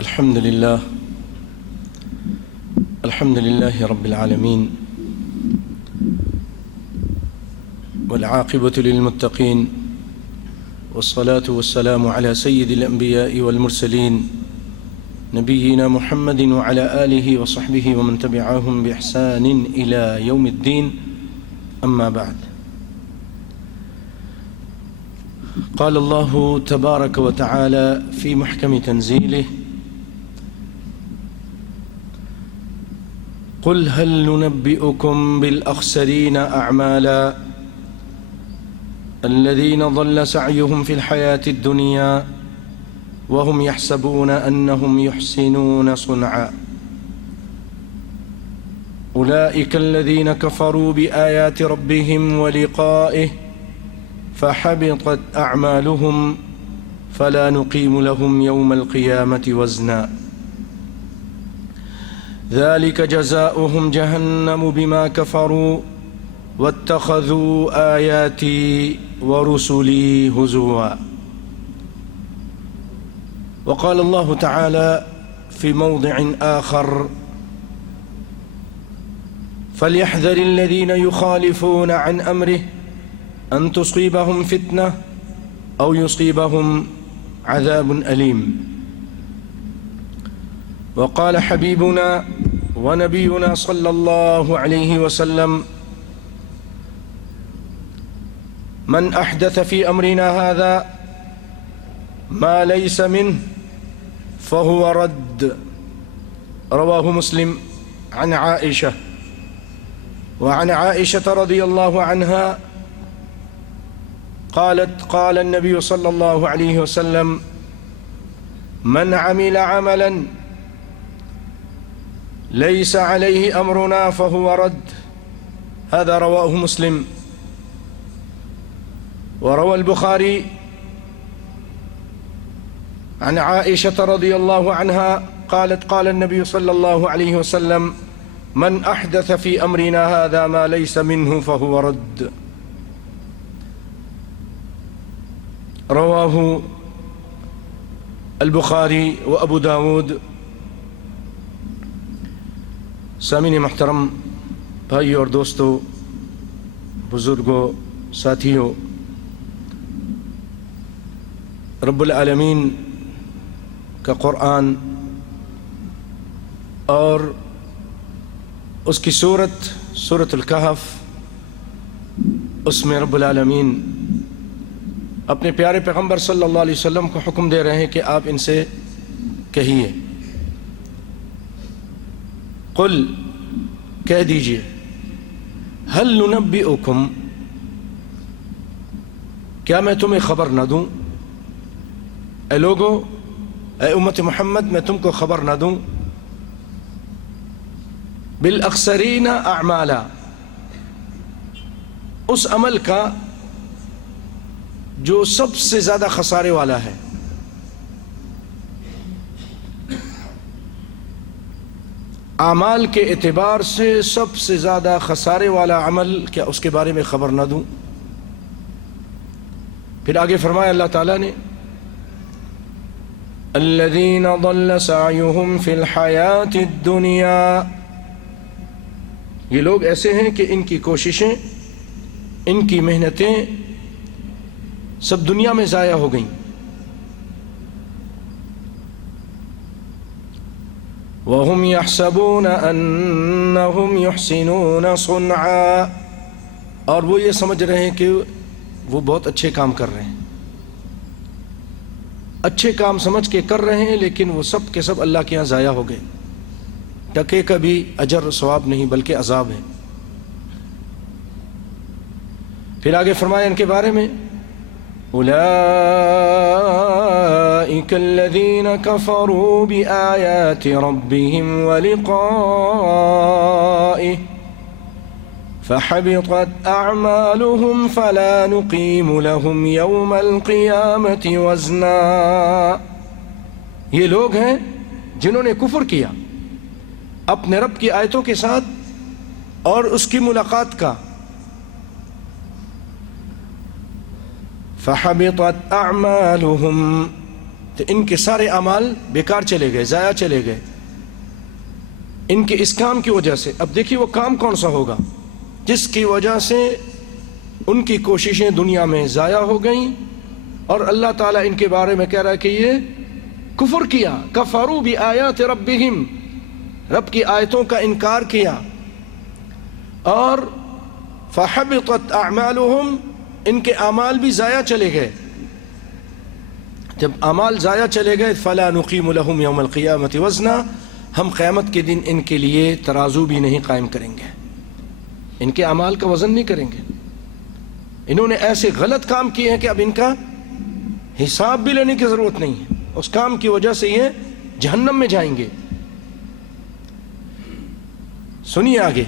الحمد لله رب العالمين والعاقبة للمتقين والصلاة والسلام على سيد الأنبياء والمرسلين نبينا محمد وعلى آله وصحبه ومن تبعهم بإحسان إلى يوم الدين. أما بعد، قال الله تبارك وتعالى في محكم تنزيله: قل هل ننبئكم بالأخسرين أعمالا الذين ضل سعيهم في الحياة الدنيا وهم يحسبون أنهم يحسنون صنعا أولئك الذين كفروا بآيات ربهم ولقائه فحبطت أعمالهم فلا نقيم لهم يوم القيامة وزنا ذلك جزاؤهم جهنم بما كفروا واتخذوا آياتي ورسلي هزوا. وقال الله تعالى في موضع آخر: فليحذر الذين يخالفون عن أمره أن تصيبهم فتنة أو يصيبهم عذاب أليم. وقال حبيبنا ونبينا صلى الله عليه وسلم: من أحدث في أمرنا هذا ما ليس منه فهو رد. رواه مسلم عن عائشة. وعن عائشة رضي الله عنها قالت: قال النبي صلى الله عليه وسلم: من عمل عملا ليس عليه أمرنا فهو رد. هذا رواه مسلم. وروى البخاري عن عائشة رضي الله عنها قالت: قال النبي صلى الله عليه وسلم: من أحدث في أمرنا هذا ما ليس منه فهو رد. رواه البخاری و ابو داود. سامعین محترم، بھائی اور دوستو، بزرگوں، ساتھیوں، رب العالمین کا قرآن اور اس کی سورۃ الکہف، اس میں رب العالمین اپنے پیارے پیغمبر صلی اللہ علیہ وسلم کو حکم دے رہے ہیں کہ آپ ان سے کہیے، قل، کہہ دیجئے، هل ننبئکم، کیا میں تمہیں خبر نہ دوں؟ اے لوگو، اے امت محمد، میں تم کو خبر نہ دوں؟ بالاخسرین اعمالا، اس عمل کا جو سب سے زیادہ خسارے والا ہے. اعمال کے اعتبار سے سب سے زیادہ خسارے والا عمل، کیا اس کے بارے میں خبر نہ دوں؟ پھر آگے فرمایا اللہ تعالیٰ نے: الذین ضل سعیہم فی الحیاۃ الدنیا، یہ لوگ ایسے ہیں کہ ان کی کوششیں، ان کی محنتیں سب دنیا میں ضائع ہو گئیں. وَهُمْ يَحْسَبُونَ أَنَّهُمْ يُحْسِنُونَ صُنْعًا، اور وہ یہ سمجھ رہے ہیں کہ وہ بہت اچھے کام کر رہے ہیں، اچھے کام سمجھ کے کر رہے ہیں، لیکن وہ سب کے سب اللہ کے ہاں ضائع ہو گئے. ٹکے کا بھی اجر و ثواب نہیں بلکہ عذاب ہے. پھر آگے فرمایا ان کے بارے میں: أولئك الذين كفروا بآيات ربهم ولقائه فحبطت أعمالهم فلا نقيم لهم يوم القيامة وزنا. یہ لوگ ہیں جنہوں نے کفر کیا اپنے رب کی آیتوں کے ساتھ اور اس کی ملاقات کا. فحبطت اعمالهم تو ان کے سارے اعمال بیکار چلے گئے، ضائع چلے گئے ان کے اس کام کی وجہ سے۔ اب دیکھیے وہ کام کون سا ہوگا جس کی وجہ سے ان کی کوششیں دنیا میں ضائع ہو گئیں، اور اللہ تعالیٰ ان کے بارے میں کہہ رہا ہے کہ یہ کفر کیا، کفروا بآیات ربہم، رب کی آیتوں کا انکار کیا، اور فحبطت اعمالہم، ان کے اعمال بھی ضائع چلے گئے۔ جب اعمال ضائع چلے گئے فلا نقیم لہم یوم القیامۃ وزنا، ہم قیامت کے دن ان کے لیے ترازو بھی نہیں قائم کریں گے، ان کے اعمال کا وزن نہیں کریں گے۔ انہوں نے ایسے غلط کام کیے ہیں کہ اب ان کا حساب بھی لینے کی ضرورت نہیں ہے، اس کام کی وجہ سے یہ جہنم میں جائیں گے۔ سنیے آگے،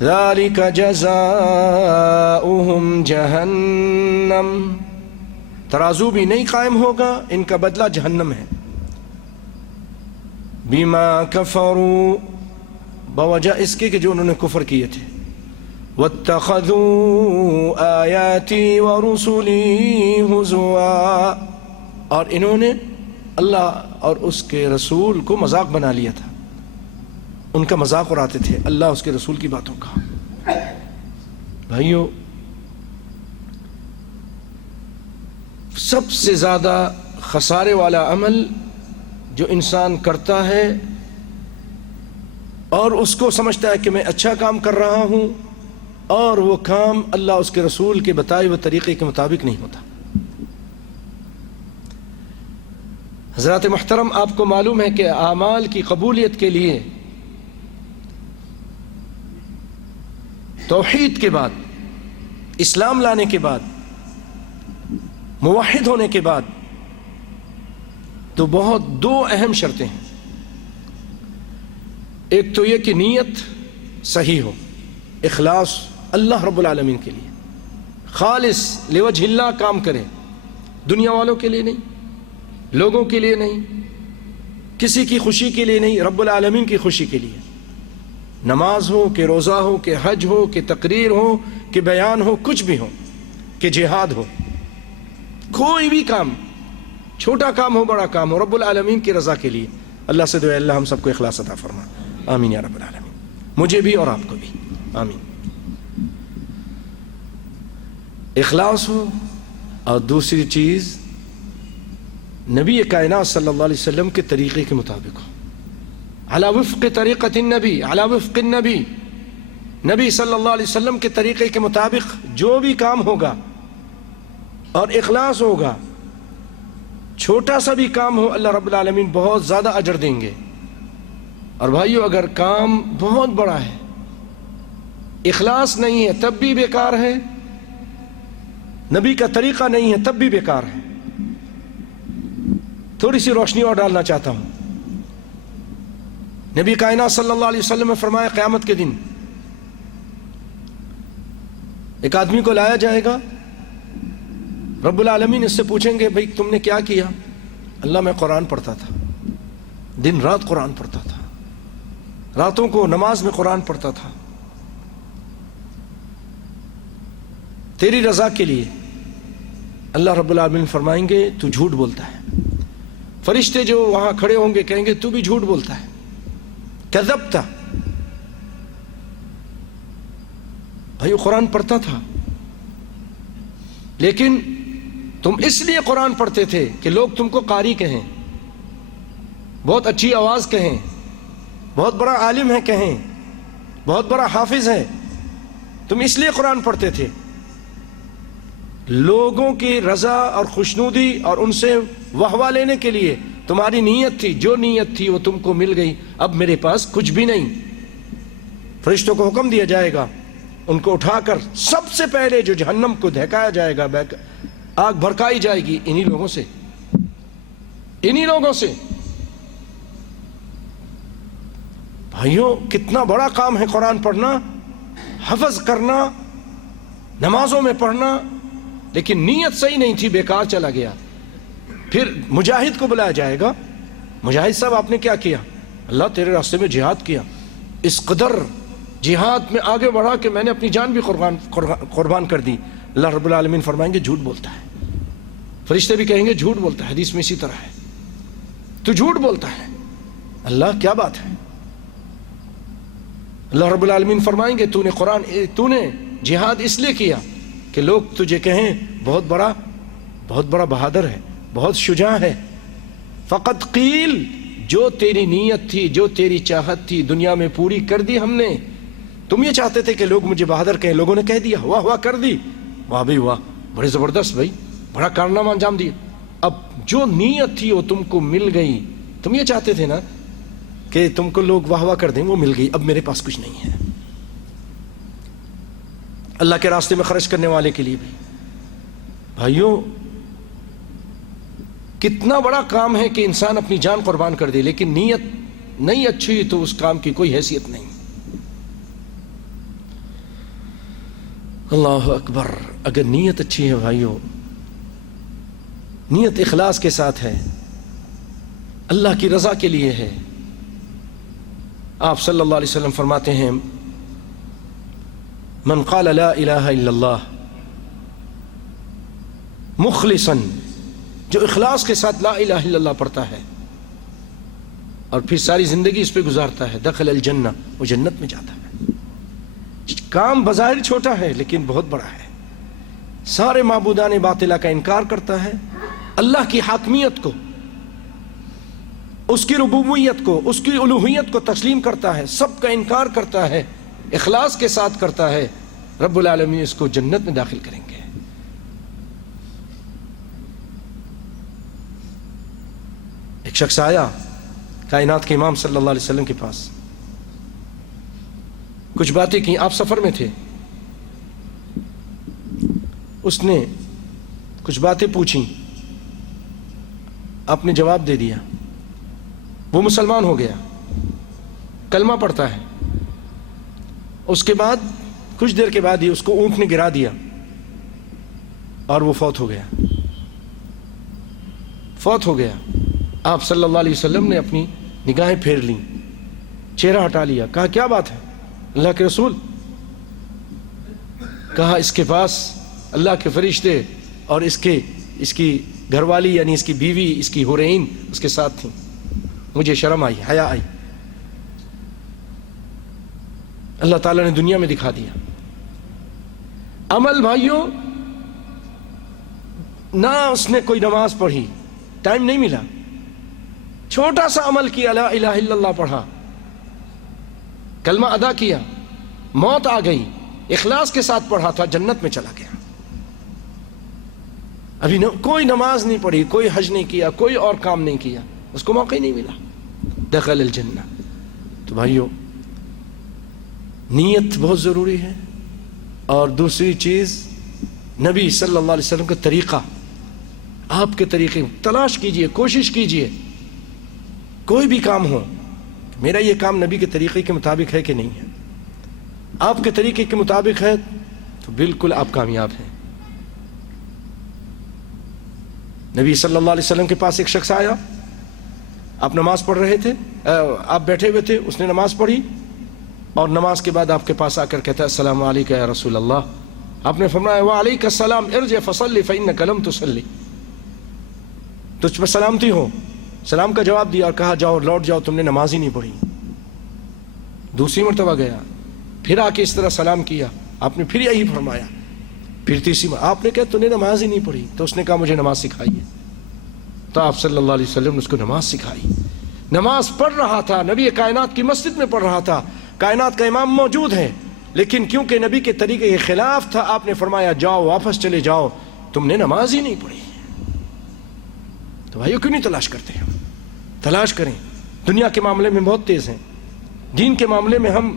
ذالک جزاؤہم جہنم، ترازو بھی نہیں قائم ہوگا، ان کا بدلہ جہنم ہے۔ بما کفروا، بوجہ اس کے کہ جو انہوں نے کفر کیے تھے، واتخذوا آیاتی ورسلی ہزوا، اور انہوں نے اللہ اور اس کے رسول کو مذاق بنا لیا تھا، ان کا مذاق اڑاتے تھے اللہ اس کے رسول کی باتوں کا۔ بھائیو، سب سے زیادہ خسارے والا عمل جو انسان کرتا ہے اور اس کو سمجھتا ہے کہ میں اچھا کام کر رہا ہوں، اور وہ کام اللہ اس کے رسول کے بتائے ہوئے طریقے کے مطابق نہیں ہوتا۔ حضرات محترم، آپ کو معلوم ہے کہ اعمال کی قبولیت کے لیے توحید کے بعد، اسلام لانے کے بعد، موحد ہونے کے بعد تو بہت دو اہم شرطیں ہیں۔ ایک تو یہ کہ نیت صحیح ہو، اخلاص اللہ رب العالمین کے لیے، خالص لوجہ اللہ کام کرے، دنیا والوں کے لیے نہیں، لوگوں کے لیے نہیں، کسی کی خوشی کے لیے نہیں، رب العالمین کی خوشی کے لیے۔ نماز ہو کہ روزہ ہو کہ حج ہو کہ تقریر ہو کہ بیان ہو، کچھ بھی ہو، کہ جہاد ہو، کوئی بھی کام، چھوٹا کام ہو بڑا کام ہو، رب العالمین کی رضا کے لیے۔ اللہ سے دعا اللہ ہم سب کو اخلاص عطا فرما، آمین یا رب العالمین، مجھے بھی اور آپ کو بھی، آمین۔ اخلاص ہو، اور دوسری چیز نبی کائنات صلی اللہ علیہ وسلم کے طریقے کے مطابق ہو، علی وفق طریقۃ النبی، علی وفق النبی، نبی صلی اللہ علیہ وسلم کے طریقے کے مطابق جو بھی کام ہوگا اور اخلاص ہوگا، چھوٹا سا بھی کام ہو، اللہ رب العالمین بہت زیادہ اجر دیں گے۔ اور بھائیو، اگر کام بہت بڑا ہے، اخلاص نہیں ہے تب بھی بیکار ہے، نبی کا طریقہ نہیں ہے تب بھی بیکار ہے۔ تھوڑی سی روشنی اور ڈالنا چاہتا ہوں۔ نبی کائنات صلی اللہ علیہ وسلم نے فرمایا قیامت کے دن ایک آدمی کو لایا جائے گا، رب العالمین اس سے پوچھیں گے بھئی تم نے کیا کیا؟ اللہ میں قرآن پڑھتا تھا، دن رات قرآن پڑھتا تھا، راتوں کو نماز میں قرآن پڑھتا تھا، تیری رضا کے لیے۔ اللہ رب العالمین فرمائیں گے تو جھوٹ بولتا ہے۔ فرشتے جو وہاں کھڑے ہوں گے کہیں گے تو بھی جھوٹ بولتا ہے، کذبتا۔ بھائی وہ قرآن پڑھتا تھا، لیکن تم اس لیے قرآن پڑھتے تھے کہ لوگ تم کو قاری کہیں، بہت اچھی آواز کہیں، بہت بڑا عالم ہے کہیں، بہت بڑا حافظ ہے، تم اس لیے قرآن پڑھتے تھے۔ لوگوں کی رضا اور خوشنودی اور ان سے واہ لینے کے لیے تمہاری نیت تھی، جو نیت تھی وہ تم کو مل گئی، اب میرے پاس کچھ بھی نہیں۔ فرشتوں کو حکم دیا جائے گا، ان کو اٹھا کر سب سے پہلے جو جہنم کو دہکایا جائے گا، آگ بھڑکائی جائے گی انہی لوگوں سے، انہی لوگوں سے۔ بھائیوں، کتنا بڑا کام ہے قرآن پڑھنا، حفظ کرنا، نمازوں میں پڑھنا، لیکن نیت صحیح نہیں تھی، بیکار چلا گیا۔ پھر مجاہد کو بلایا جائے گا، مجاہد صاحب آپ نے کیا کیا؟ اللہ تیرے راستے میں جہاد کیا، اس قدر جہاد میں آگے بڑھا کہ میں نے اپنی جان بھی قربان کر دی۔ اللہ رب العالمین فرمائیں گے جھوٹ بولتا ہے۔ فرشتے بھی کہیں گے جھوٹ بولتا ہے، حدیث میں اسی طرح ہے، تو جھوٹ بولتا ہے۔ اللہ کیا بات ہے؟ اللہ رب العالمین فرمائیں گے تو نے جہاد اس لیے کیا کہ لوگ تجھے کہیں بہت بڑا بہادر ہے، بہت شجاع ہے۔ فقط قیل، جو تیری نیت تھی، جو تیری چاہت تھی دنیا میں پوری کر دی ہم نے۔ تم یہ چاہتے تھے کہ لوگ مجھے بہادر کہیں، لوگوں نے کہہ دیا، واہ واہ کر دی، واہ بھائی واہ، بڑے زبردست بھائی، بڑا کارنامہ انجام دیا۔ اب جو نیت تھی وہ تم کو مل گئی، تم یہ چاہتے تھے نا کہ تم کو لوگ واہ واہ کر دیں، وہ مل گئی، اب میرے پاس کچھ نہیں ہے۔ اللہ کے راستے میں خرچ کرنے والے کے لیے بھی بھائیوں کتنا بڑا کام ہے کہ انسان اپنی جان قربان کر دے، لیکن نیت نہیں اچھی تو اس کام کی کوئی حیثیت نہیں۔ اللہ اکبر، اگر نیت اچھی ہے بھائیوں، نیت اخلاص کے ساتھ ہے، اللہ کی رضا کے لیے ہے، آپ صلی اللہ علیہ وسلم فرماتے ہیں من قال لا الہ الا اللہ مخلصا، جو اخلاص کے ساتھ لا الہ الا اللہ پڑھتا ہے اور پھر ساری زندگی اس پہ گزارتا ہے، دخل الجنہ، وہ جنت میں جاتا ہے۔ کام بظاہر چھوٹا ہے لیکن بہت بڑا ہے، سارے معبودان باطلہ کا انکار کرتا ہے، اللہ کی حاکمیت کو، اس کی ربوبیت کو، اس کی الوہیت کو تسلیم کرتا ہے، سب کا انکار کرتا ہے، اخلاص کے ساتھ کرتا ہے، رب العالمین اس کو جنت میں داخل کریں گے۔ ایک شخص آیا کائنات کے امام صلی اللہ علیہ وسلم کے پاس، کچھ باتیں کی، آپ سفر میں تھے، اس نے کچھ باتیں پوچھیں، آپ نے جواب دے دیا، وہ مسلمان ہو گیا، کلمہ پڑھتا ہے، اس کے بعد کچھ دیر کے بعد ہی اس کو اونٹ نے گرا دیا اور وہ فوت ہو گیا۔ آپ صلی اللہ علیہ وسلم نے اپنی نگاہیں پھیر لیں، چہرہ ہٹا لیا، کہا کیا بات ہے اللہ کے رسول؟ کہا اس کے پاس اللہ کے فرشتے اور اس کی گھر والی یعنی اس کی بیوی، اس کی حورین اس کے ساتھ تھیں، مجھے شرم آئی، حیا آئی، اللہ تعالیٰ نے دنیا میں دکھا دیا۔ عمل بھائیوں، نہ اس نے کوئی نماز پڑھی، ٹائم نہیں ملا، چھوٹا سا عمل کیا، لا الہ الا اللہ پڑھا، کلمہ ادا کیا، موت آ گئی، اخلاص کے ساتھ پڑھا تھا، جنت میں چلا گیا۔ ابھی کوئی نماز نہیں پڑھی، کوئی حج نہیں کیا، کوئی اور کام نہیں کیا، اس کو موقع ہی نہیں ملا، دخل الجنہ۔ تو بھائیو نیت بہت ضروری ہے، اور دوسری چیز نبی صلی اللہ علیہ وسلم کا طریقہ، آپ کے طریقے تلاش کیجئے، کوشش کیجئے، کوئی بھی کام ہو، میرا یہ کام نبی کے طریقے کے مطابق ہے کہ نہیں ہے، آپ کے طریقے کے مطابق ہے تو بالکل آپ کامیاب ہیں۔ نبی صلی اللہ علیہ وسلم کے پاس ایک شخص آیا، آپ نماز پڑھ رہے تھے، آپ بیٹھے ہوئے تھے، اس نے نماز پڑھی اور نماز کے بعد آپ کے پاس آ کر کہتا ہے السلام علیکم یا رسول اللہ، آپ نے فرمایا وعلیک السلام ارجع فصلی فإنک لم تصلی، تجھ پر سلامتی ہو، سلام کا جواب دیا اور کہا جاؤ لوٹ جاؤ، تم نے نماز ہی نہیں پڑھی۔ دوسری مرتبہ گیا، پھر آ کے اس طرح سلام کیا، آپ نے پھر یہی فرمایا، پھر تیسری مرتبہ آپ نے کہا تو نے نماز ہی نہیں پڑھی، تو اس نے کہا مجھے نماز سکھائیے، تو آپ صلی اللہ علیہ وسلم نے اس کو نماز سکھائی، نماز پڑھ رہا تھا، نبی کائنات کی مسجد میں پڑھ رہا تھا، کائنات کا امام موجود ہے، لیکن کیونکہ نبی کے طریقے کے خلاف تھا، آپ نے فرمایا جاؤ واپس چلے جاؤ، تم نے نماز ہی نہیں پڑھی۔ تو بھائیو کیوں نہیں تلاش کرتے ہیں؟ تلاش کریں، دنیا کے معاملے میں بہت تیز ہیں، دین کے معاملے میں ہم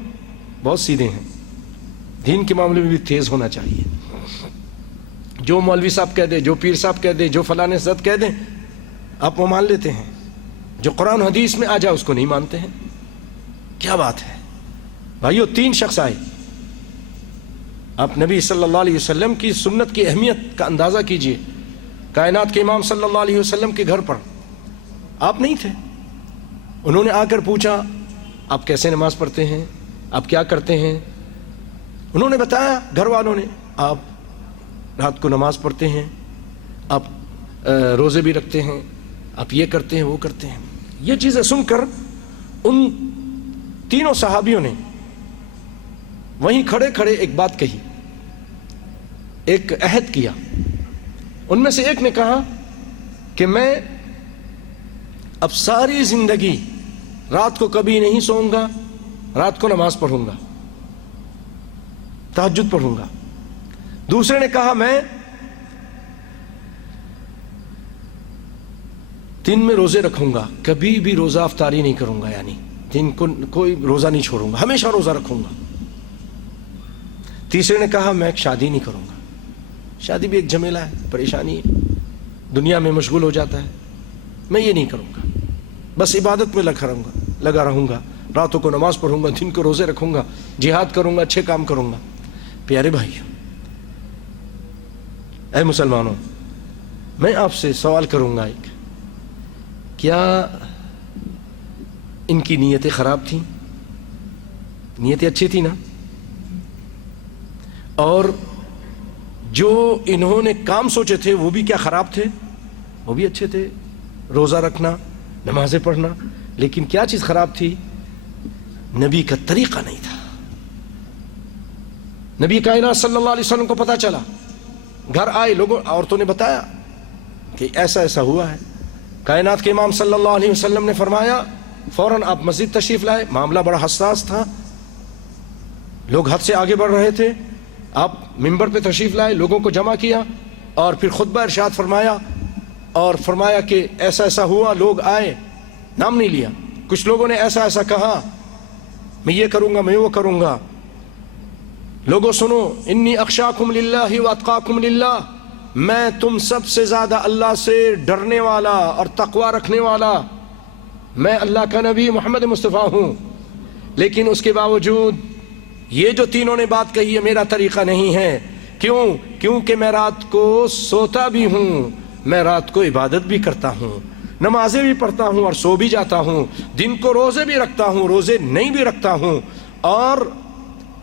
بہت سیدھے ہیں، دین کے معاملے میں بھی تیز ہونا چاہیے۔ جو مولوی صاحب کہہ دے، جو پیر صاحب کہہ دے، جو فلاں حضرت کہہ دیں، آپ وہ مان لیتے ہیں، جو قرآن حدیث میں آ جائے اس کو نہیں مانتے ہیں، کیا بات ہے؟ بھائیو 3 شخص آئے، آپ نبی صلی اللہ علیہ وسلم کی سنت کی اہمیت کا اندازہ کیجئے، کائنات کے امام صلی اللہ علیہ وسلم کے گھر پر آپ نہیں تھے، انہوں نے آ کر پوچھا آپ کیسے نماز پڑھتے ہیں، آپ کیا کرتے ہیں؟ انہوں نے بتایا، گھر والوں نے، آپ رات کو نماز پڑھتے ہیں، آپ روزے بھی رکھتے ہیں، آپ یہ کرتے ہیں وہ کرتے ہیں۔ یہ چیزیں سن کر ان تینوں صحابیوں نے وہیں کھڑے کھڑے ایک بات کہی، ایک عہد کیا۔ ان میں سے ایک نے کہا کہ میں اب ساری زندگی رات کو کبھی نہیں سوؤں گا، رات کو نماز پڑھوں گا، تہجد پڑھوں گا۔ دوسرے نے کہا میں دن میں روزے رکھوں گا، کبھی بھی روزہ افطاری نہیں کروں گا، یعنی دن کو کوئی روزہ نہیں چھوڑوں گا، ہمیشہ روزہ رکھوں گا۔ تیسرے نے کہا میں شادی نہیں کروں گا، شادی بھی ایک جھمیلہ ہے، پریشانی ہے، دنیا میں مشغول ہو جاتا ہے، میں یہ نہیں کروں گا، بس عبادت میں لگا رہوں گا، راتوں کو نماز پڑھوں گا، دن کو روزے رکھوں گا، جہاد کروں گا، اچھے کام کروں گا۔ پیارے بھائیو، اے مسلمانوں، میں آپ سے سوال کروں گا ایک، کیا ان کی نیتیں خراب تھیں؟ نیتیں اچھی تھی نا؟ اور جو انہوں نے کام سوچے تھے وہ بھی کیا خراب تھے؟ وہ بھی اچھے تھے، روزہ رکھنا، نمازیں پڑھنا، لیکن کیا چیز خراب تھی؟ نبی کا طریقہ نہیں تھا۔ نبی کائنات صلی اللہ علیہ وسلم کو پتا چلا، گھر آئے لوگوں، عورتوں نے بتایا کہ ایسا ایسا ہوا ہے۔ کائنات کے امام صلی اللہ علیہ وسلم نے فرمایا فوراً آپ مسجد تشریف لائے، معاملہ بڑا حساس تھا، لوگ حد سے آگے بڑھ رہے تھے، آپ منبر پہ تشریف لائے، لوگوں کو جمع کیا اور پھر خطبہ ارشاد فرمایا اور فرمایا کہ ایسا ایسا ہوا، لوگ آئے، نام نہیں لیا، کچھ لوگوں نے ایسا ایسا کہا، میں یہ کروں گا، میں وہ کروں گا۔ لوگوں سنو، انی اخشاکم للہ واتقاکم للہ، میں تم سب سے زیادہ اللہ سے ڈرنے والا اور تقوی رکھنے والا میں اللہ کا نبی محمد مصطفیٰ ہوں۔ لیکن اس کے باوجود یہ جو تینوں نے بات کہی ہے میرا طریقہ نہیں ہے۔ کیونکہ میں رات کو سوتا بھی ہوں، میں رات کو عبادت بھی کرتا ہوں، نمازیں بھی پڑھتا ہوں اور سو بھی جاتا ہوں، دن کو روزے بھی رکھتا ہوں، روزے نہیں بھی رکھتا ہوں، اور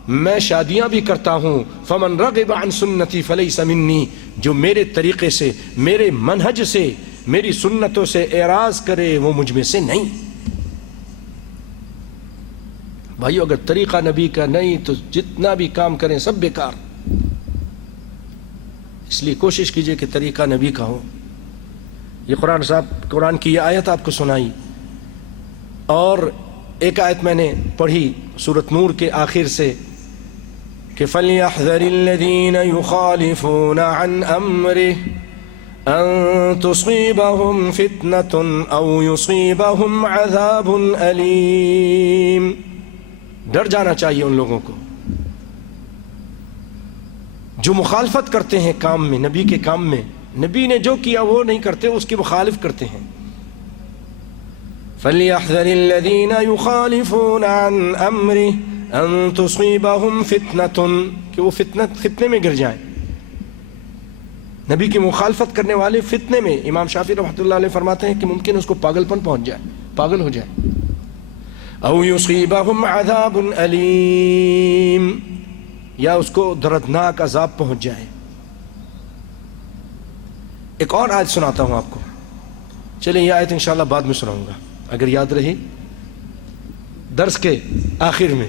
میں شادیاں بھی کرتا ہوں۔ فمن رغب عن سنتی فلیس منی، جو میرے طریقے سے، میرے منہج سے، میری سنتوں سے اعراض کرے وہ مجھ میں سے نہیں۔ بھائیو، اگر طریقہ نبی کا نہیں تو جتنا بھی کام کریں سب بیکار۔ اس لیے کوشش کیجئے کہ طریقہ نبی کا ہو۔ یہ قرآن کی یہ آیت آپ کو سنائی، اور ایک آیت میں نے پڑھی سورۃ نور کے آخر سے کہ فَلْيَحْذَرِ الَّذِينَ يُخَالِفُونَ عَنْ أَمْرِهِ أَن تُصِيبَهُمْ فِتْنَةٌ أَوْ يُصِيبَهُمْ عَذَابٌ أَلِيمٌ۔ ڈر جانا چاہیے ان لوگوں کو جو مخالفت کرتے ہیں کام میں، نبی کے کام میں، نبی نے جو کیا وہ نہیں کرتے، اس کی مخالف کرتے ہیں۔ فَلْيَحْذَرِ الَّذِينَ يُخَالِفُونَ عَنْ أَمْرِهِ أَن تُصِيبَهُمْ فِتْنَةٌ، کہ وہ فتنے میں گر جائیں۔ نبی کی مخالفت کرنے والے فتنے میں، امام شافعی رحمۃ اللہ علیہ فرماتے ہیں کہ ممکن اس کو پاگل پن پہنچ جائے، پاگل ہو جائے۔ أَوْ يُصِيبَهُمْ عَذَابٌ أَلِيمٌ، یا اس کو دردناک عذاب پہنچ جائے۔ ایک اور آیت سناتا ہوں آپ کو، چلیں یہ آیت انشاءاللہ بعد میں سناؤں گا اگر یاد رہی درس کے آخر میں۔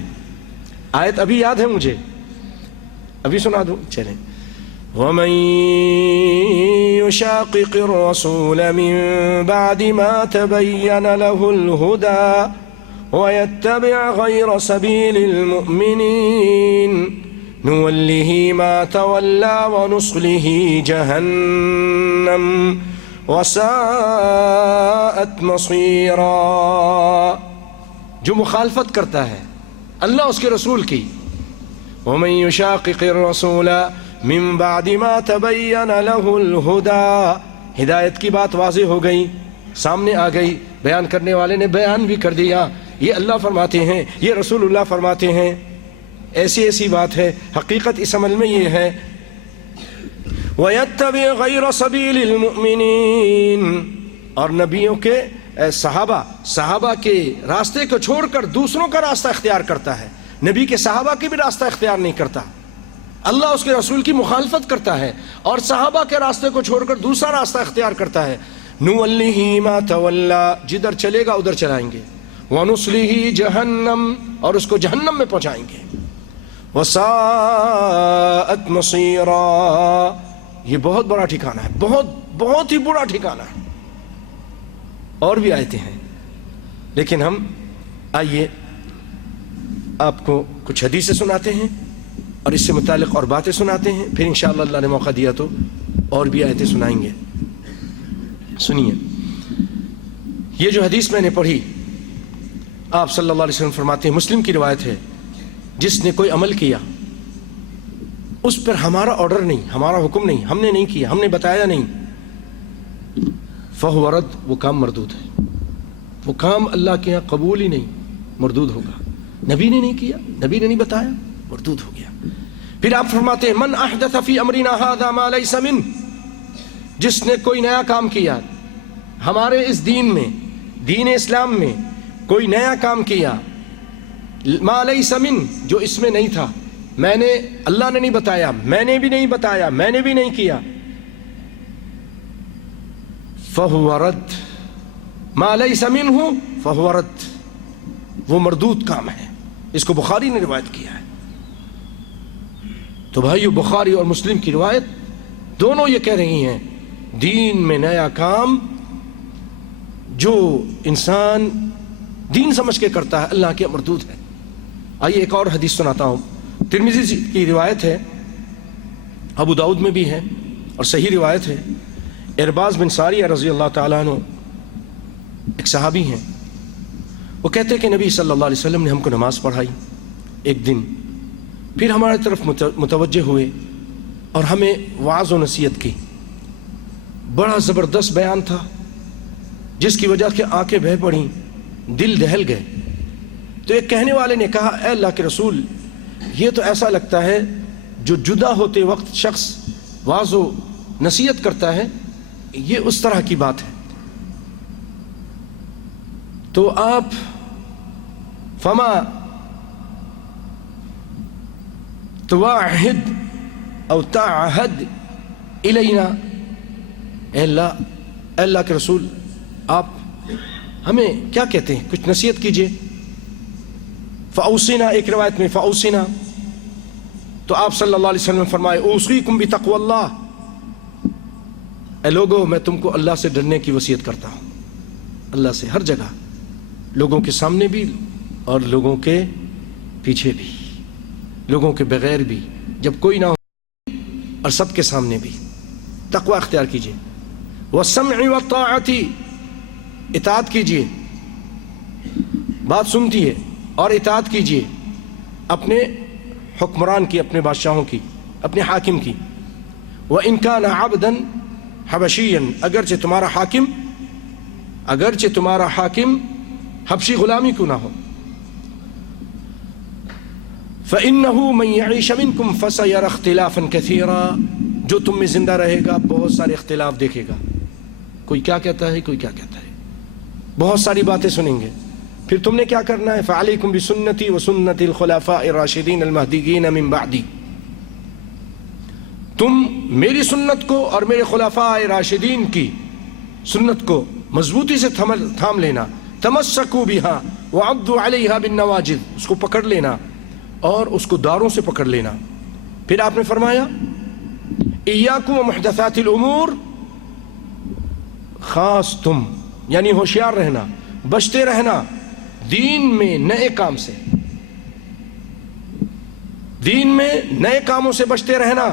آیت ابھی یاد ہے مجھے، ابھی سنا دوں، چلیں۔ وَمَن يُشَاقِقِ الرَّسُولَ مِن بَعْدِ مَا تَبَيَّنَ لَهُ الْهُدَى وَيَتَّبِعْ غَيْرَ سَبِيلِ الْمُؤْمِنِينَ نُوَلِّهِ مَا تَوَلَّى وَنُصْلِهِ جَهَنَّمَ وَسَاءَتْ مَصِيرًا۔ جو مخالفت کرتا ہے اللہ اس کے رسول کی، وَمَن يُشَاقِقِ الرَّسُولَ مِن بَعْدِ مَا تَبَيَّنَ لَهُ الْهُدَى، ہدایت کی بات واضح ہو گئی، سامنے آ گئی، بیان کرنے والے نے بیان بھی کر دیا، یہ اللہ فرماتے ہیں، یہ رسول اللہ فرماتے ہیں، ایسی ایسی بات ہے۔ حقیقت اس عمل میں یہ ہے وَيَتَّبِعْ غَيْرَ سَبِيلِ الْمُؤْمِنِينَ، اور نبیوں کے صحابہ کے راستے کو چھوڑ کر دوسروں کا راستہ اختیار کرتا ہے، نبی کے صحابہ کے بھی راستہ اختیار نہیں کرتا۔ اللہ اس کے رسول کی مخالفت کرتا ہے اور صحابہ کے راستے کو چھوڑ کر دوسرا راستہ اختیار کرتا ہے، نُوَلِّهِ مَا تَوَلَّا، جدھر چلے گا ادھر چلائیں گے، وَنُصْلِهِ جَهَنَّمْ، اور اس کو جہنم میں پہنچائیں گے، وَسَاءَتْ مَصِيرًا، یہ بہت بڑا ٹھکانہ ہے، بہت ہی بڑا ٹھکانہ ہے۔ اور بھی آیتیں ہیں، لیکن ہم آئیے آپ کو کچھ حدیثیں سناتے ہیں اور اس سے متعلق اور باتیں سناتے ہیں، پھر انشاءاللہ اللہ نے موقع دیا تو اور بھی آیتیں سنائیں گے۔ سنیے، یہ جو حدیث میں نے پڑھی، آپ صلی اللہ علیہ وسلم فرماتے ہیں، مسلم کی روایت ہے، جس نے کوئی عمل کیا اس پر ہمارا آرڈر نہیں، ہمارا حکم نہیں، ہم نے نہیں کیا، ہم نے بتایا نہیں، فَهُوَ رَدٌّ، وہ کام مردود ہے، وہ کام اللہ کے ہاں قبول ہی نہیں، مردود ہوگا۔ نبی نے نہیں کیا، نبی نے نہیں بتایا، مردود ہو گیا۔ پھر آپ فرماتے ہیں، من احدث فی امرنا ھذا ما لیس منہ، جس نے کوئی نیا کام کیا ہمارے اس دین میں، دین اسلام میں کوئی نیا کام کیا، ما لیس منہ، جو اس میں نہیں تھا، میں نے، اللہ نے نہیں بتایا، میں نے بھی نہیں بتایا، میں نے بھی نہیں کیا، فَهُوَ رَدٌّ، ما لیس منہ فَهُوَ رَدٌّ، وہ مردود کام ہے۔ اس کو بخاری نے روایت کیا ہے۔ تو بھائیو، بخاری اور مسلم کی روایت دونوں یہ کہہ رہی ہیں، دین میں نیا کام جو انسان دین سمجھ کے کرتا ہے اللہ کے مردود ہے۔ آئیے ایک اور حدیث سناتا ہوں، ترمذی کی روایت ہے، ابو داؤد میں بھی ہے اور صحیح روایت ہے۔ ارباز بن ساریہ رضی اللہ تعالیٰ عنہ ایک صحابی ہیں، وہ کہتے ہیں کہ نبی صلی اللہ علیہ وسلم نے ہم کو نماز پڑھائی ایک دن، پھر ہمارے طرف متوجہ ہوئے اور ہمیں وعظ و نصیحت کی، بڑا زبردست بیان تھا جس کی وجہ سے آنکھیں بہہ پڑیں، دل دہل گئے۔ تو ایک کہنے والے نے کہا، اے اللہ کے رسول، یہ تو ایسا لگتا ہے جو جدا ہوتے وقت شخص وعظ و نصیحت کرتا ہے، یہ اس طرح کی بات ہے۔ تو آپ فما تواعد او تعہد الینا، اے اللہ کے رسول، آپ ہمیں کیا کہتے ہیں، کچھ نصیحت کیجئے۔ فاوصنا، ایک روایت میں فاوصنا، تو آپ صلی اللہ علیہ وسلم فرمائے، اوصیکم بتقوی اللہ، اے لوگو، میں تم کو اللہ سے ڈرنے کی وصیت کرتا ہوں، اللہ سے ہر جگہ، لوگوں کے سامنے بھی اور لوگوں کے پیچھے بھی، لوگوں کے بغیر بھی، جب کوئی نہ ہو اور سب کے سامنے بھی تقوی اختیار کیجئے۔ والسمع والطاعت، اطاعت کیجئے، بات سنتی ہے اور اطاعت کیجئے اپنے حکمران کی، اپنے بادشاہوں کی، اپنے حاکم کی۔ وَإِن كَانَ عَبْدًا حَبَشِيًّا، اگرچہ تمہارا حاکم حبشی غلامی کیوں نہ ہو۔ فَإِنَّهُ مَن يَعِيشَ مِنكُمْ فَسَيَرَى اخْتِلَافًا كَثِيرًا، جو تم میں زندہ رہے گا بہت سارے اختلاف دیکھے گا، کوئی کیا کہتا ہے، کوئی کیا کہتا ہے، بہت ساری باتیں سنیں گے۔ پھر تم نے کیا کرنا ہے، فَعَلَيْكُمْ بِسُنَّتِي وَسُنَّتِ الْخُلَفَاءِ الرَّاشِدِينَ الْمَهْدِيِّينَ مِن بَعْدِي، تم میری سنت کو اور میرے خلفاء راشدین کی سنت کو مضبوطی سے تھام لینا، تمسکوا بہا وعضوا علیہا بالنواجذ، اس کو پکڑ لینا اور اس کو داروں سے پکڑ لینا۔ پھر آپ نے فرمایا، ایاکم ومحدثات الامور، خاص تم یعنی ہوشیار رہنا، بچتے رہنا دین میں نئے کام سے، دین میں نئے کاموں سے بچتے رہنا۔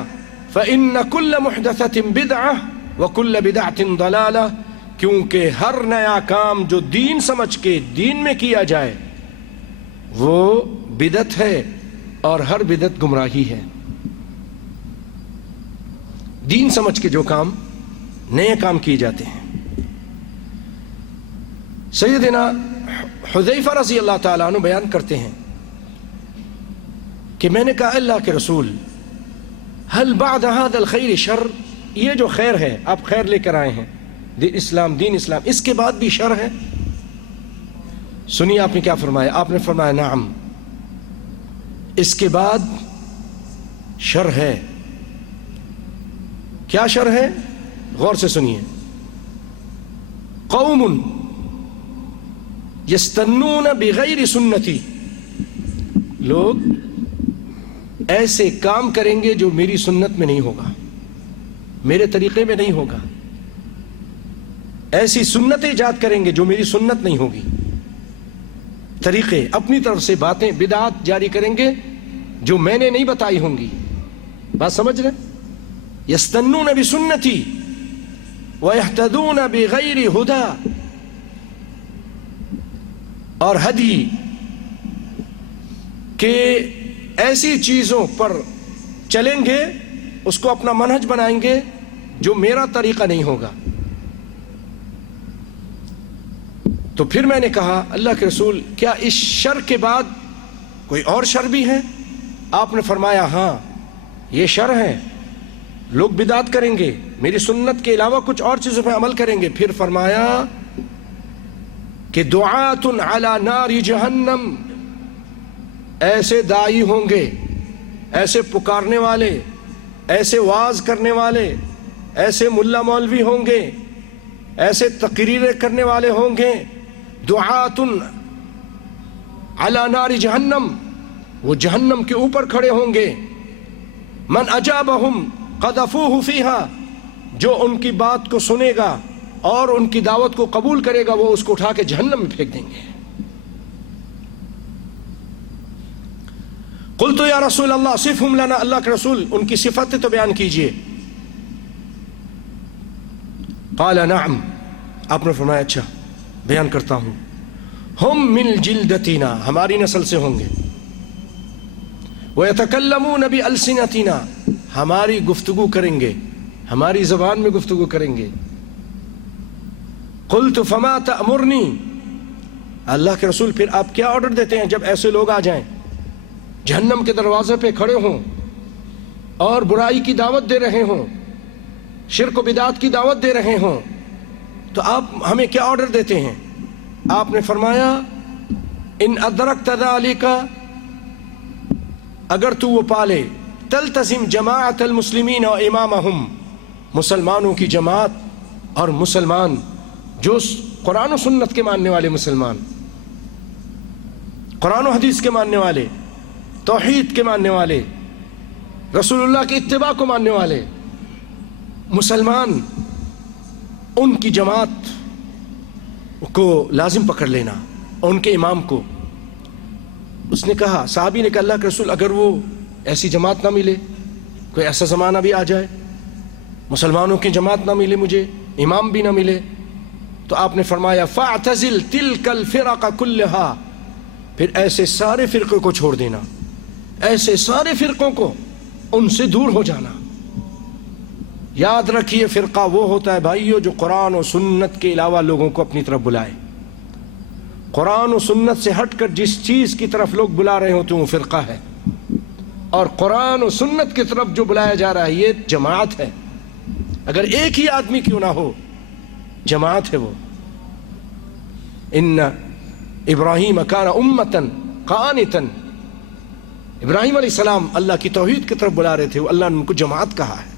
فَإِنَّ كُلَّ مُحْدَثَةٍ بِدْعَةٍ وَكُلَّ بِدْعَةٍ ضَلَالَةٍ، کیونکہ ہر نیا کام جو دین سمجھ کے دین میں کیا جائے وہ بدعت ہے اور ہر بدعت گمراہی ہے۔ دین سمجھ کے جو کام نئے کام کیے جاتے ہیں۔ سیدنا حذیفہ رضی اللہ تعالیٰ عنہ بیان کرتے ہیں کہ میں نے کہا، اللہ کے رسول، هل بعد هذا الخیر شر، یہ جو خیر ہے، آپ خیر لے کر آئے ہیں، دین اسلام، اس کے بعد بھی شر ہے؟ سنیے آپ نے کیا فرمایا، آپ نے فرمایا نعم، اس کے بعد شر ہے. کیا شر ہے؟ غور سے سنیے. قوم یستنون بغیر سنتی، لوگ ایسے کام کریں گے جو میری سنت میں نہیں ہوگا، میرے طریقے میں نہیں ہوگا. ایسی سنتیں ایجاد کریں گے جو میری سنت نہیں ہوگی، طریقے اپنی طرف سے باتیں بدعات جاری کریں گے جو میں نے نہیں بتائی ہوں گی. بات سمجھ رہے؟ یستنون بسنتی ویہتدون بغیر ہدی، اور ہدی کہ ایسی چیزوں پر چلیں گے، اس کو اپنا منہج بنائیں گے جو میرا طریقہ نہیں ہوگا. تو پھر میں نے کہا اللہ کے رسول کیا اس شر کے بعد کوئی اور شر بھی ہے؟ آپ نے فرمایا ہاں یہ شر ہے، لوگ بدعت کریں گے، میری سنت کے علاوہ کچھ اور چیزوں پہ عمل کریں گے. پھر فرمایا کہ دعات علی نار جہنم، ایسے داعی ہوں گے، ایسے پکارنے والے، ایسے واعظ کرنے والے، ایسے ملا مولوی ہوں گے، ایسے تقریریں کرنے والے ہوں گے، دعات علی نار جہنم، وہ جہنم کے اوپر کھڑے ہوں گے. من اجابہم قذفوہ فیہا، جو ان کی بات کو سنے گا اور ان کی دعوت کو قبول کرے گا وہ اس کو اٹھا کے جہنم میں پھینک دیں گے. قلت یا رسول اللہ صفہم لنا، اللہ کے رسول ان کی صفتیں تو بیان کیجئے. قال نعم، آپ نے فرمایا اچھا بیان کرتا ہوں. ہم من جلدتنا، ہماری نسل سے ہوں گے. وَيَتَكَلَّمُونَ بِأَلْسِنَتِنَا، ہماری گفتگو کریں گے، ہماری زبان میں گفتگو کریں گے. قلت فما تأمرنی، اللہ کے رسول پھر آپ کیا آرڈر دیتے ہیں جب ایسے لوگ آ جائیں، جہنم کے دروازے پہ کھڑے ہوں اور برائی کی دعوت دے رہے ہوں، شرک و بدعات کی دعوت دے رہے ہوں، تو آپ ہمیں کیا آرڈر دیتے ہیں؟ آپ نے فرمایا ان ادرکت ذالک، اگر تو وہ پالے، تلتزم جماعت المسلمین و امامہم، مسلمانوں کی جماعت اور مسلمان جو قرآن و سنت کے ماننے والے مسلمان، قرآن و حدیث کے ماننے والے، توحید کے ماننے والے، رسول اللہ کی اتباع کو ماننے والے مسلمان، ان کی جماعت کو لازم پکڑ لینا، ان کے امام کو. اس نے کہا، صحابی نے کہا اللہ کے رسول اگر وہ ایسی جماعت نہ ملے، کوئی ایسا زمانہ بھی آ جائے مسلمانوں کی جماعت نہ ملے، مجھے امام بھی نہ ملے، تو آپ نے فرمایا فاعتزل تلک الفرق کلھا، پھر ایسے سارے فرقوں کو چھوڑ دینا، ایسے سارے فرقوں کو ان سے دور ہو جانا. یاد رکھیے فرقہ وہ ہوتا ہے بھائیو جو قرآن و سنت کے علاوہ لوگوں کو اپنی طرف بلائے. قرآن و سنت سے ہٹ کر جس چیز کی طرف لوگ بلا رہے ہوتے ہیں وہ فرقہ ہے، اور قرآن و سنت کی طرف جو بلایا جا رہا ہے یہ جماعت ہے. اگر ایک ہی آدمی کیوں نہ ہو، جماعت ہے وہ. ان ابراہیم کان امتا قانتا، ابراہیم علیہ السلام اللہ کی توحید کی طرف بلا رہے تھے، اللہ نے ان کو جماعت کہا ہے،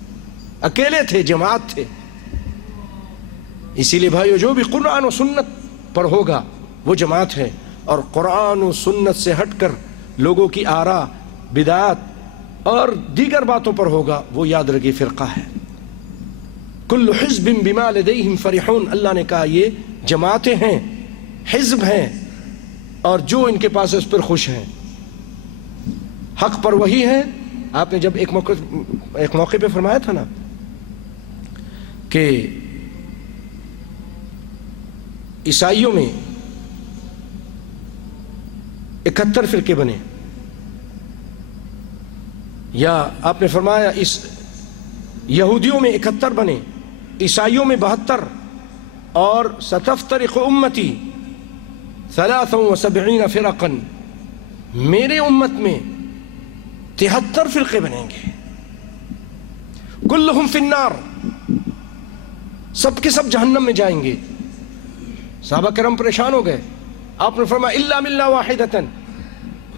اکیلے تھے، جماعت تھے. اسی لیے بھائیو جو بھی قرآن و سنت پر ہوگا وہ جماعت ہے، اور قرآن و سنت سے ہٹ کر لوگوں کی آراء، بدعات اور دیگر باتوں پر ہوگا وہ یاد رکھیے فرقہ ہے. کل حزب بما لدیہم فرحون، اللہ نے کہا یہ جماعتیں ہیں، حزب ہیں، اور جو ان کے پاس اس پر خوش ہیں. حق پر وہی ہے. آپ نے جب ایک موقع پہ فرمایا تھا نا کہ عیسائیوں میں 71 فرقے بنے، یا آپ نے فرمایا اس یہودیوں میں 71 بنے، عیسائیوں میں 72، اور ستفترق امتی 73 فرقا، میرے امت میں 73 فرقے بنیں گے. کلہم فی النار، سب کے سب جہنم میں جائیں گے. صحابہ کرام پریشان ہو گئے. آپ نے فرمایا الا ملۃ واحدۃ،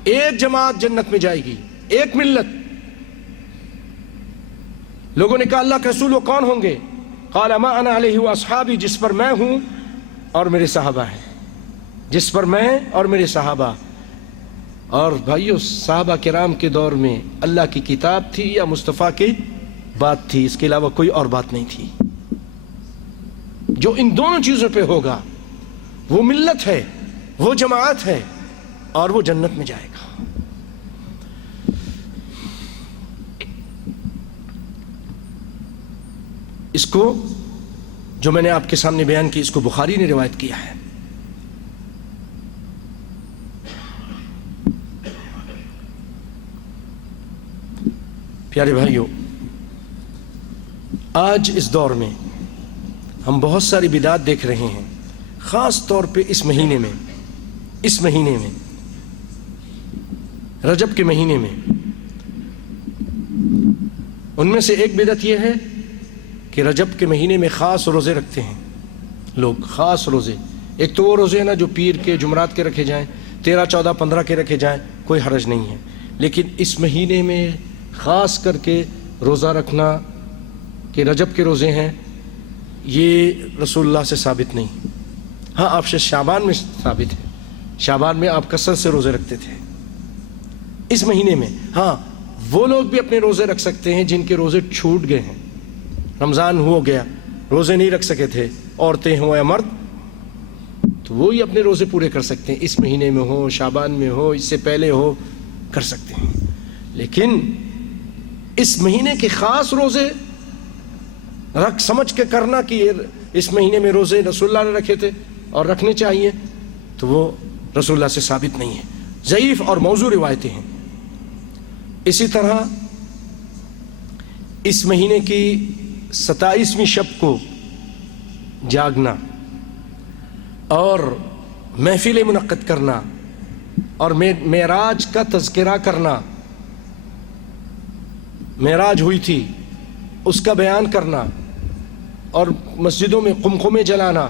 ایک جماعت جنت میں جائے گی، ایک ملت. لوگوں نے کہا اللہ کے رسول وہ کون ہوں گے؟ قال ما انا علیہ واصحابی، جس پر میں ہوں اور میرے صحابہ ہیں، جس پر میں اور میرے صحابہ. اور بھائیو صحابہ کرام کے دور میں اللہ کی کتاب تھی یا مصطفیٰ کی بات تھی، اس کے علاوہ کوئی اور بات نہیں تھی. جو ان دونوں چیزوں پہ ہوگا وہ ملت ہے، وہ جماعت ہے اور وہ جنت میں جائے گا. اس کو جو میں نے آپ کے سامنے بیان کی، اس کو بخاری نے روایت کیا ہے. پیارے بھائیوں، آج اس دور میں ہم بہت ساری بدعات دیکھ رہے ہیں، خاص طور پہ اس مہینے میں رجب کے مہینے میں. ان میں سے ایک بدعت یہ ہے کہ رجب کے مہینے میں خاص روزے رکھتے ہیں لوگ، خاص روزے. ایک تو وہ روزے ہیں نا جو پیر کے، جمعرات کے رکھے جائیں، 13، 14، 15 کے رکھے جائیں، کوئی حرج نہیں ہے. لیکن اس مہینے میں خاص کر کے روزہ رکھنا کہ رجب کے روزے ہیں، یہ رسول اللہ سے ثابت نہیں. ہاں آپ سے شعبان میں ثابت ہے، شعبان میں آپ کثرت سے روزے رکھتے تھے. اس مہینے میں ہاں وہ لوگ بھی اپنے روزے رکھ سکتے ہیں جن کے روزے چھوٹ گئے ہیں. رمضان ہو گیا، روزے نہیں رکھ سکے تھے، عورتیں ہوں یا مرد، تو وہی اپنے روزے پورے کر سکتے ہیں. اس مہینے میں ہو، شعبان میں ہو، اس سے پہلے ہو، کر سکتے ہیں. لیکن اس مہینے کے خاص روزے رکھ سمجھ کے کرنا کہ اس مہینے میں روزے رسول اللہ نے رکھے تھے اور رکھنے چاہیے، تو وہ رسول اللہ سے ثابت نہیں ہے، ضعیف اور موضوع روایتیں ہیں. اسی طرح اس مہینے کی 27ویں شب کو جاگنا اور محفل منعقد کرنا اور معراج کا تذکرہ کرنا، معراج ہوئی تھی اس کا بیان کرنا، اور مسجدوں میں قمقمے جلانا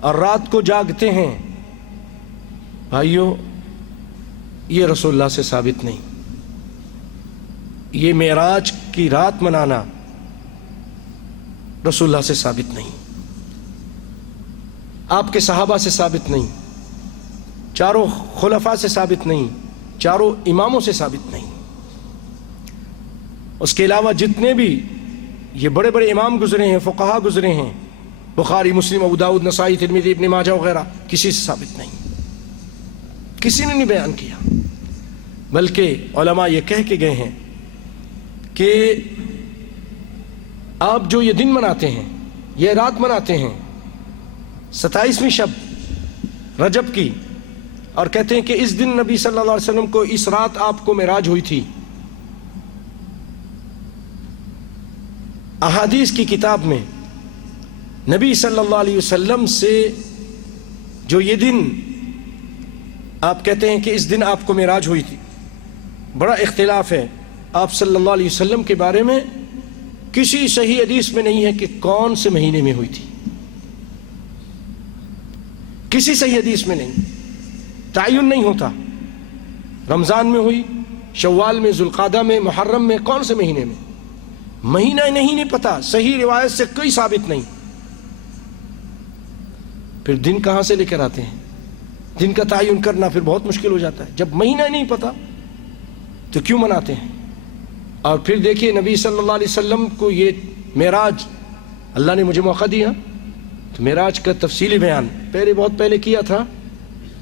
اور رات کو جاگتے ہیں. بھائیو یہ رسول اللہ سے ثابت نہیں. یہ معراج کی رات منانا رسول اللہ سے ثابت نہیں، آپ کے صحابہ سے ثابت نہیں، چاروں خلفاء سے ثابت نہیں، چاروں اماموں سے ثابت نہیں. اس کے علاوہ جتنے بھی یہ بڑے بڑے امام گزرے ہیں، فقہا گزرے ہیں، بخاری، مسلم، ابو داؤد، نسائی، ترمذی، ابن ماجہ وغیرہ، کسی سے ثابت نہیں، کسی نے نہیں بیان کیا. بلکہ علماء یہ کہہ کے گئے ہیں کہ آپ جو یہ دن مناتے ہیں، یہ رات مناتے ہیں 27ویں شب رجب کی، اور کہتے ہیں کہ اس دن نبی صلی اللہ علیہ وسلم کو، اس رات آپ کو معراج ہوئی تھی. احادیث کی کتاب میں نبی صلی اللہ علیہ وسلم سے جو یہ دن آپ کہتے ہیں کہ اس دن آپ کو معراج ہوئی تھی، بڑا اختلاف ہے. آپ صلی اللہ علیہ وسلم کے بارے میں کسی صحیح حدیث میں نہیں ہے کہ کون سے مہینے میں ہوئی تھی، کسی صحیح حدیث میں نہیں، تعین نہیں ہوتا. رمضان میں ہوئی، شوال میں، ذوالقعدہ میں، محرم میں، کون سے مہینے میں، مہینہ نہیں پتا، صحیح روایت سے کوئی ثابت نہیں. پھر دن کہاں سے لے کر آتے ہیں؟ دن کا تعین کرنا پھر بہت مشکل ہو جاتا ہے. جب مہینہ نہیں پتا تو کیوں مناتے ہیں؟ اور پھر دیکھیے نبی صلی اللہ علیہ وسلم کو یہ معراج، اللہ نے مجھے موقع دیا تو معراج کا تفصیلی بیان بہت پہلے کیا تھا،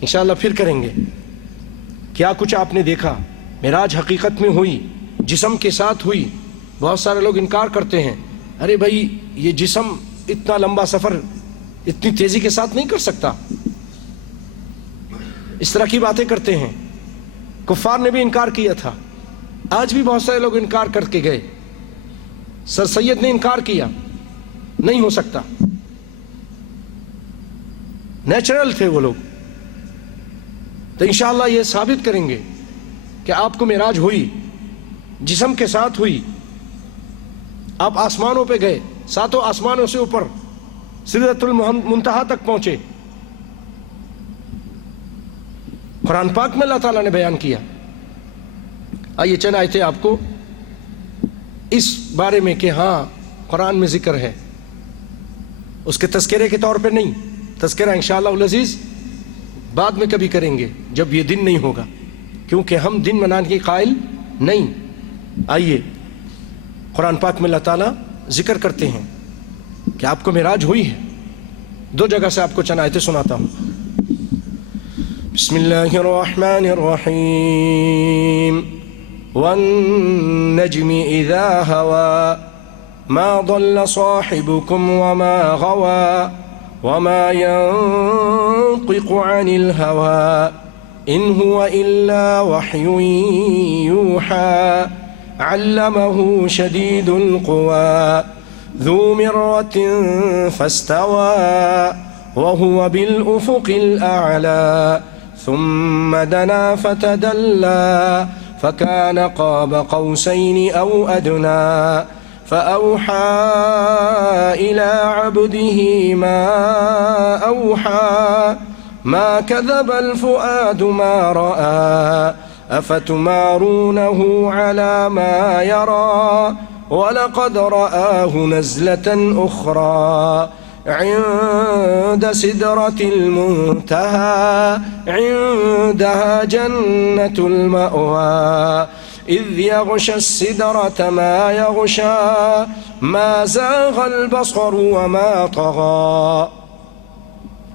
انشاءاللہ پھر کریں گے. کیا کچھ آپ نے دیکھا؟ معراج حقیقت میں ہوئی، جسم کے ساتھ ہوئی. بہت سارے لوگ انکار کرتے ہیں، ارے بھائی یہ جسم اتنا لمبا سفر اتنی تیزی کے ساتھ نہیں کر سکتا، اس طرح کی باتیں کرتے ہیں. کفار نے بھی انکار کیا تھا، آج بھی بہت سارے لوگ انکار کر کے گئے. سر سید نے انکار کیا، نہیں ہو سکتا، نیچرل تھے وہ لوگ. تو انشاءاللہ یہ ثابت کریں گے کہ آپ کو معراج ہوئی، جسم کے ساتھ ہوئی، آپ آسمانوں پہ گئے، 7 آسمانوں سے اوپر سدرۃ المنتہا تک پہنچے. قرآن پاک میں اللہ تعالیٰ نے بیان کیا. آئیے چند آیتیں آپ کو اس بارے میں کہ ہاں قرآن میں ذکر ہے، اس کے تذکرے کے طور پہ نہیں، تذکرہ انشاءاللہ العزیز بعد میں کبھی کریں گے جب یہ دن نہیں ہوگا، کیونکہ ہم دن منانے کے قائل نہیں۔ آئیے قرآن پاک میں اللہ تعالیٰ ذکر کرتے ہیں کہ آپ کو معراج ہوئی ہے۔ دو جگہ سے آپ کو چند آیتیں سناتا ہوں۔ بسم اللہ الرحمن الرحیم والنجم اذا هوى ما ضل صاحبكم وما غوى وما ينطق عن الهوى إن هو إلا وحي يوحى علمه شديد القوى ذو مرة فاستوى وهو بالأفق الأعلى ثم دنا فتدلى فكان قاب قوسين أو أدنى فأوحى إلى عبده ما أوحى ما كذب الفؤاد ما رأى أفتمارونه على ما يرى ولقد رآه نزلة أخرى عند سدرة المنتهى عندها جنة المأوى إذ يغشى السدرة ما يغشى ما زاغ البصر وما طغى۔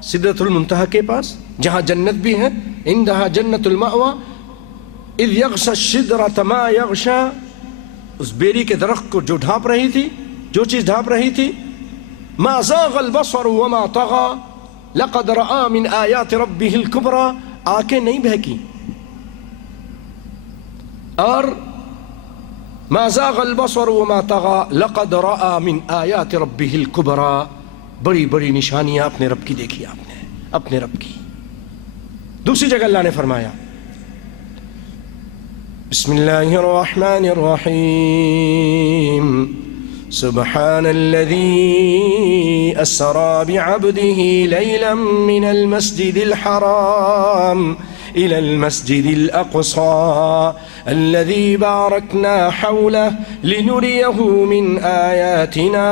سدرۃ المنتہا کے پاس جہاں جنت بھی ہے، عندها جنت المأوى اذ یغشی السدرۃ ما یغشی، اس بیری کے درخت کو جو ڈھانپ رہی تھی، جو چیز ڈھانپ رہی تھی، ما زاغ البصر وما طغى لقد رأى من آیات ربه الکبریٰ، آنکھیں نہیں بہکی، اور ما زاغ البصر وما طغى لقد رأى من آیات ربه الکبریٰ، بڑی بڑی نشانیاں اپنے رب کی دیکھی آپ نے، اپنے رب کی۔ دوسری جگہ اللہ نے فرمایا بسم اللہ الرحمن الرحیم سبحان الذي أسرى بعبده ليلا من المسجد الحرام إلى المسجد الأقصى الذي باركنا حوله لنريه من آياتنا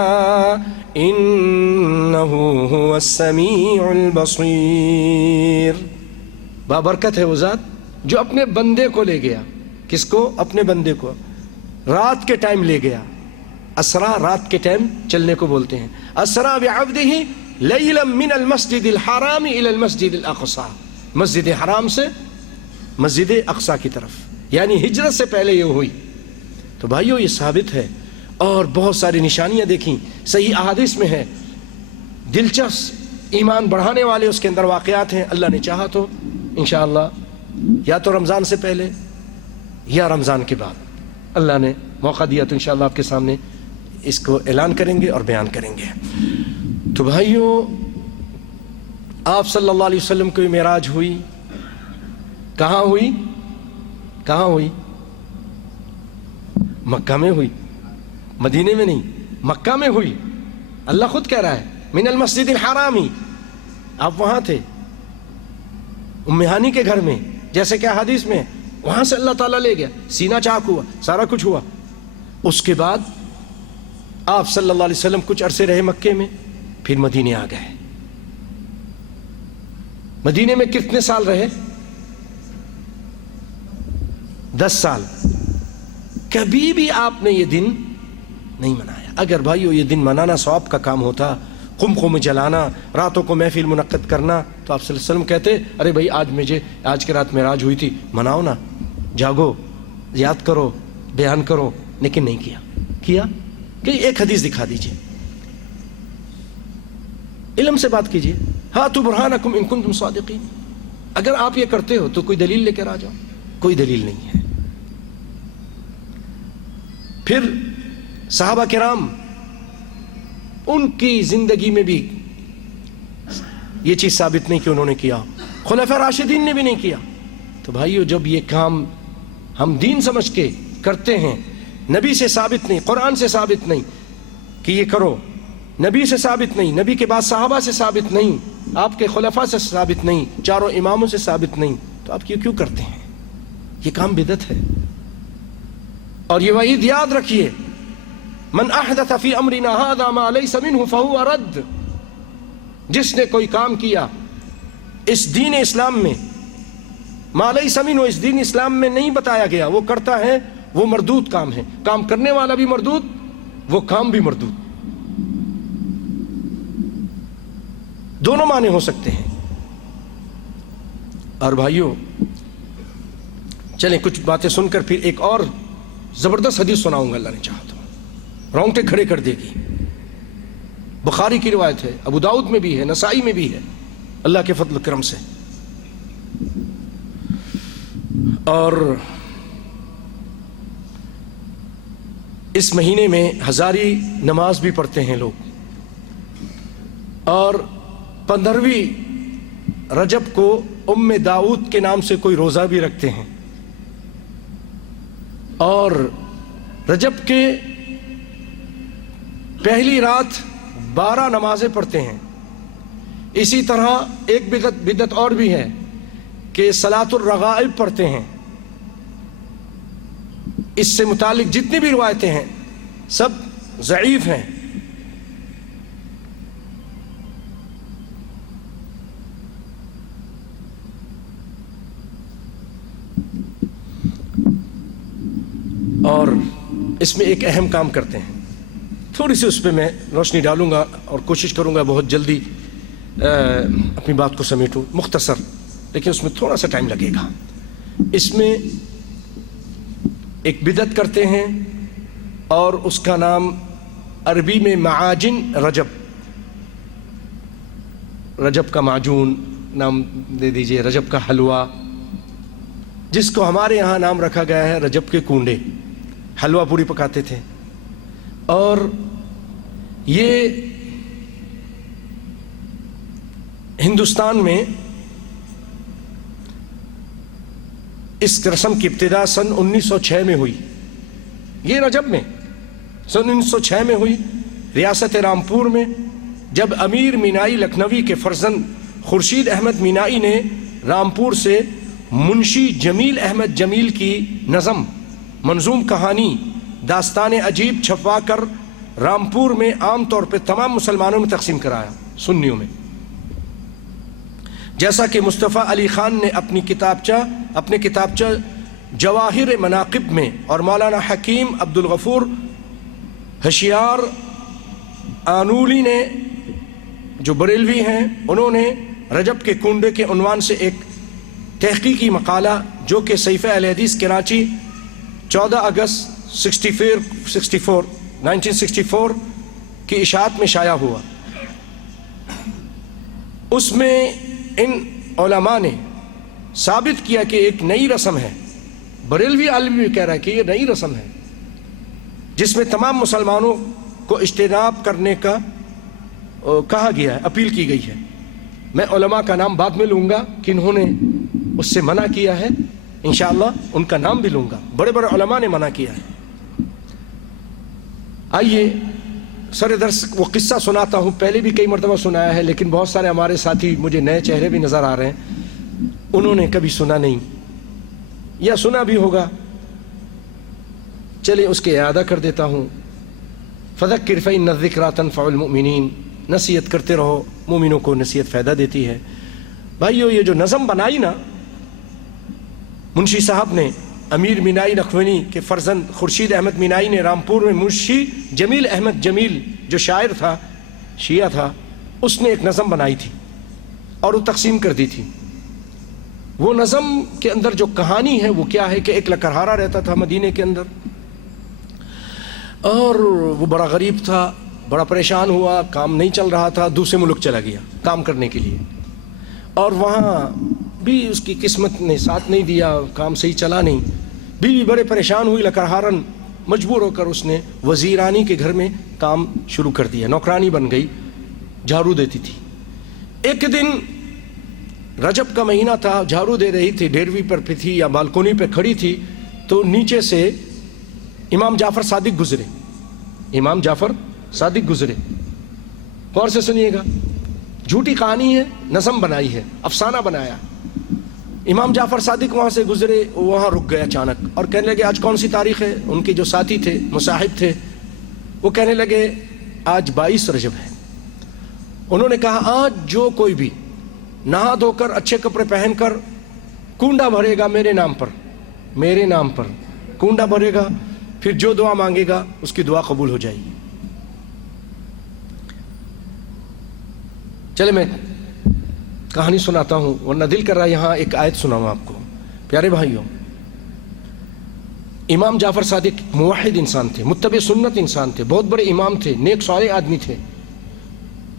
إنه هو السميع البصير۔ بابرکت ہے وہ ذات جو اپنے بندے کو لے گیا، کس کو؟ اپنے بندے کو، رات کے ٹائم لے گیا۔ اسرا رات کے ٹائم چلنے کو بولتے ہیں۔ اسرا بعبدہ لیلا من المسجد الحرام الى المسجد الاقصى، مسجد حرام سے مسجد اقصی کی طرف، یعنی ہجرت سے پہلے یہ ہوئی۔ تو بھائیو یہ ثابت ہے، اور بہت ساری نشانیاں دیکھیں، صحیح احادیث میں ہے، دلچسپ ایمان بڑھانے والے اس کے اندر واقعات ہیں۔ اللہ نے چاہا تو انشاءاللہ یا تو رمضان سے پہلے یا رمضان کے بعد اللہ نے موقع دیا تو انشاءاللہ آپ کے سامنے اس کو اعلان کریں گے اور بیان کریں گے۔ تو بھائیو آپ صلی اللہ علیہ وسلم کو معراج ہوئی، کہاں ہوئی؟ کہاں ہوئی؟ مکہ میں ہوئی، مدینے میں نہیں، مکہ میں ہوئی۔ اللہ خود کہہ رہا ہے من المسجد الحرامی، آپ وہاں تھے ام ہانی کے گھر میں، جیسے کہ حدیث میں، وہاں سے اللہ تعالیٰ لے گیا، سینہ چاک ہوا، سارا کچھ ہوا۔ اس کے بعد آپ صلی اللہ علیہ وسلم کچھ عرصے رہے مکے میں، پھر مدینے آ گئے۔ مدینے میں کتنے سال رہے؟ 10 سال۔ کبھی بھی آپ نے یہ دن نہیں منایا۔ اگر بھائیو یہ دن منانا ثواب کا کام ہوتا، قمقم جلانا، راتوں کو محفل منعقد کرنا، تو آپ صلی اللہ علیہ وسلم کہتے ارے بھائی آج کی رات معراج ہوئی تھی، مناؤ نا، جاگو، یاد کرو، بیان کرو، لیکن نہیں کیا کہ ایک حدیث دکھا دیجئے، علم سے بات کیجئے، ہاتوا برہانکم ان کنتم صادقین۔ اگر آپ یہ کرتے ہو تو کوئی دلیل لے کر آ جاؤ، کوئی دلیل نہیں ہے۔ پھر صحابہ کرام، ان کی زندگی میں بھی یہ چیز ثابت نہیں کہ انہوں نے کیا، خلفاء راشدین نے بھی نہیں کیا۔ تو بھائیو جب یہ کام ہم دین سمجھ کے کرتے ہیں، نبی سے ثابت نہیں، قرآن سے ثابت نہیں کہ یہ کرو، نبی سے ثابت نہیں، نبی کے بعد صحابہ سے ثابت نہیں، آپ کے خلفاء سے ثابت نہیں، چاروں اماموں سے ثابت نہیں، تو آپ کیوں کرتے ہیں؟ یہ کام بدعت ہے۔ اور یہ وعید یاد رکھیے من احدث فی امرنا هذا ما لیس منہ فہو رد، جس نے کوئی کام کیا اس دین اسلام میں ما لیس منہ، اس دین اسلام میں نہیں بتایا گیا، وہ کرتا ہے وہ مردود کام ہے. کام کرنے والا بھی مردود، وہ کام بھی مردود. دونوں معنی ہو سکتے ہیں. اور بھائیوں چلیں کچھ باتیں سن کر پھر ایک اور زبردست حدیث سناؤں گا، اللہ نے چاہا تو رونگٹے کھڑے کر دے گی. بخاری کی روایت ہے، ابو داؤد میں بھی ہے، نسائی میں بھی ہے، اللہ کے فضل و کرم سے. اور اس مہینے میں ہزاری نماز بھی پڑھتے ہیں لوگ، اور 15ویں رجب کو ام داؤد کے نام سے کوئی روزہ بھی رکھتے ہیں، اور رجب کے پہلی رات 12 نمازیں پڑھتے ہیں. اسی طرح ایک بدعت اور بھی ہے کہ صلاۃ الرغائب پڑھتے ہیں. اس سے متعلق جتنی بھی روایتیں ہیں سب ضعیف ہیں. اور اس میں ایک اہم کام کرتے ہیں، تھوڑی سی اس پہ میں روشنی ڈالوں گا اور کوشش کروں گا بہت جلدی اپنی بات کو سمیٹوں، مختصر، لیکن اس میں تھوڑا سا ٹائم لگے گا. اس میں ایک بدعت کرتے ہیں اور اس کا نام عربی میں معاجن رجب، رجب کا معجون نام دے دیجئے، رجب کا حلوہ، جس کو ہمارے یہاں نام رکھا گیا ہے رجب کے کنڈے. حلوہ پوری پکاتے تھے. اور یہ ہندوستان میں اس رسم کی ابتدا سن 1906 میں ہوئی. یہ رجب میں سن 1906 میں ہوئی ریاست رامپور میں، جب امیر مینائی لکھنوی کے فرزند خورشید احمد مینائی نے رامپور سے منشی جمیل احمد جمیل کی نظم منظوم کہانی داستان عجیب چھپوا کر رامپور میں عام طور پہ تمام مسلمانوں میں تقسیم کرایا، سنیوں میں. جیسا کہ مصطفیٰ علی خان نے اپنے کتابچہ جواہر مناقب میں، اور مولانا حکیم عبد الغفور ہشیار آنولی نے جو بریلوی ہیں، انہوں نے رجب کے کنڈے کے عنوان سے ایک تحقیقی مقالہ جو کہ صحیفہ اہل حدیث کراچی 14 اگست 1964 کی اشاعت میں شائع ہوا. اس میں ان علماء نے ثابت کیا کہ ایک نئی رسم ہے، بریلوی عالم بھی کہہ رہا ہے کہ یہ نئی رسم ہے، جس میں تمام مسلمانوں کو اجتناب کرنے کا کہا گیا ہے، اپیل کی گئی ہے. میں علماء کا نام بعد میں لوں گا کہ انہوں نے اس سے منع کیا ہے، انشاءاللہ ان کا نام بھی لوں گا. بڑے بڑے علماء نے منع کیا ہے. آئیے سر درس وہ قصہ سناتا ہوں، پہلے بھی کئی مرتبہ سنایا ہے، لیکن بہت سارے ہمارے ساتھی مجھے نئے چہرے بھی نظر آ رہے ہیں، انہوں نے کبھی سنا نہیں یا سنا بھی ہوگا. چلے اس کے اعادہ کر دیتا ہوں. فذکر فإن الذکریٰ تنفع المؤمنین، نصیحت کرتے رہو، مومنوں کو نصیحت فائدہ دیتی ہے. بھائیو یہ جو نظم بنائی نا منشی صاحب نے، امیر مینائی لکھنوی کے فرزند خورشید احمد مینائی نے رامپور میں منشی جمیل احمد جمیل جو شاعر تھا، شیعہ تھا، اس نے ایک نظم بنائی تھی اور وہ تقسیم کر دی تھی. وہ نظم کے اندر جو کہانی ہے وہ کیا ہے کہ ایک لکڑہارا رہتا تھا مدینے کے اندر، اور وہ بڑا غریب تھا، بڑا پریشان ہوا، کام نہیں چل رہا تھا، دوسرے ملک چلا گیا کام کرنے کے لیے، اور وہاں بھی اس کی قسمت نے ساتھ نہیں دیا، کام صحیح چلا نہیں. بیوی بڑے پریشان ہوئی، لکڑہارن مجبور ہو کر اس نے وزیرانی کے گھر میں کام شروع کر دیا، نوکرانی بن گئی، جھاڑو دیتی تھی. ایک دن رجب کا مہینہ تھا، جھاڑو دے رہی تھی، ڈیروی پر پہ تھی یا بالکونی پہ کھڑی تھی، تو نیچے سے امام جعفر صادق گزرے. امام جعفر صادق گزرے. غور سے سنیے گا، جھوٹی کہانی ہے، نظم بنائی ہے، افسانہ بنایا. امام جعفر صادق وہاں سے گزرے، وہاں رک گئے اچانک اور کہنے لگے آج کون سی تاریخ ہے. ان کے جو ساتھی تھے، مصاحب تھے، وہ کہنے لگے آج 22 رجب ہے. انہوں نے کہا آج جو کوئی بھی نہا دھو کر اچھے کپڑے پہن کر کنڈا بھرے گا میرے نام پر کنڈا بھرے گا، پھر جو دعا مانگے گا اس کی دعا قبول ہو جائے گی. چلے میں کہانی سناتا ہوں، ورنہ دل کر رہا ہے یہاں ایک آیت سناؤں آپ کو. پیارے بھائیوں، امام جعفر صادق موحد انسان تھے، متبع سنت انسان تھے، بہت بڑے امام تھے، نیک صالح آدمی تھے.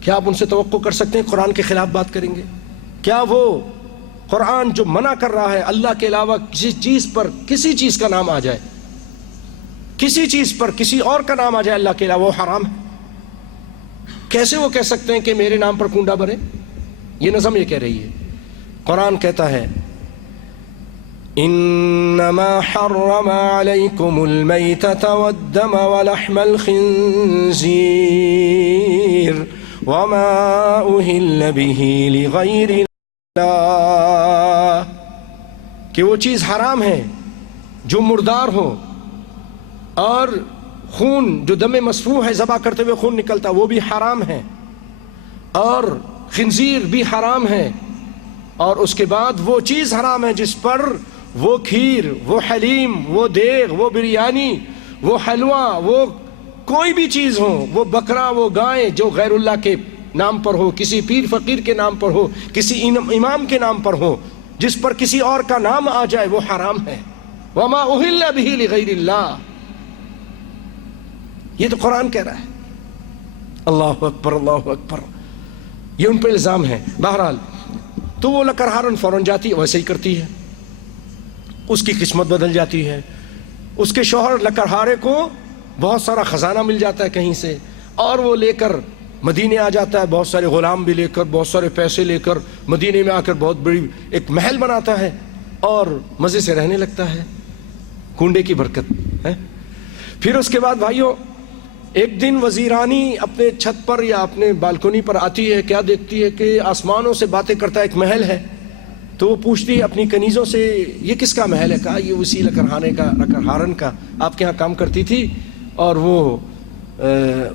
کیا آپ ان سے توقع کر سکتے ہیں قرآن کے خلاف بات کریں گے؟ کیا وہ قرآن جو منع کر رہا ہے اللہ کے علاوہ کسی چیز پر کسی چیز کا نام آ جائے، کسی چیز پر کسی اور کا نام آ جائے اللہ کے علاوہ، وہ حرام ہے؟ کیسے وہ کہہ سکتے ہیں کہ میرے نام پر کنڈا بھرے؟ یہ نظم یہ کہہ رہی ہے. قرآن کہتا ہے انما حرم علیکم المیتۃ والدم ولحم الخنزیر وما اہل بہ لغیر اللہ، کہ وہ چیز حرام ہے جو مردار ہو، اور خون جو دم مسفوح ہے ذبح کرتے ہوئے خون نکلتا وہ بھی حرام ہے، اور خنزیر بھی حرام ہے، اور اس کے بعد وہ چیز حرام ہے جس پر وہ کھیر، وہ حلیم، وہ دیگ، وہ بریانی، وہ حلوہ، وہ کوئی بھی چیز ہو، وہ بکرا، وہ گائے جو غیر اللہ کے نام پر ہو، کسی پیر فقیر کے نام پر ہو، کسی امام کے نام پر ہو، جس پر کسی اور کا نام آ جائے وہ حرام ہے. وما اہل بہ لغیر اللہ، یہ تو قرآن کہہ رہا ہے. اللہ اکبر اللہ اکبر. یہ ان پہ الزام ہے. بہرحال تو وہ لکرہارن فوراً جاتی ویسے ہی کرتی ہے، اس کی قسمت بدل جاتی ہے. اس کے شوہر لکرہارے کو بہت سارا خزانہ مل جاتا ہے کہیں سے، اور وہ لے کر مدینے آ جاتا ہے، بہت سارے غلام بھی لے کر، بہت سارے پیسے لے کر مدینے میں آ کر بہت بڑی ایک محل بناتا ہے اور مزے سے رہنے لگتا ہے. کنڈے کی برکت ہے. پھر اس کے بعد بھائیوں ایک دن وزیرانی اپنے چھت پر یا اپنے بالکنی پر آتی ہے. کیا دیکھتی ہے کہ آسمانوں سے باتیں کرتا ہے ایک محل ہے. تو وہ پوچھتی ہے اپنی کنیزوں سے یہ کس کا محل ہے؟ کہا یہ اسی لکرہارن کا آپ کے ہاں کام کرتی تھی، اور وہ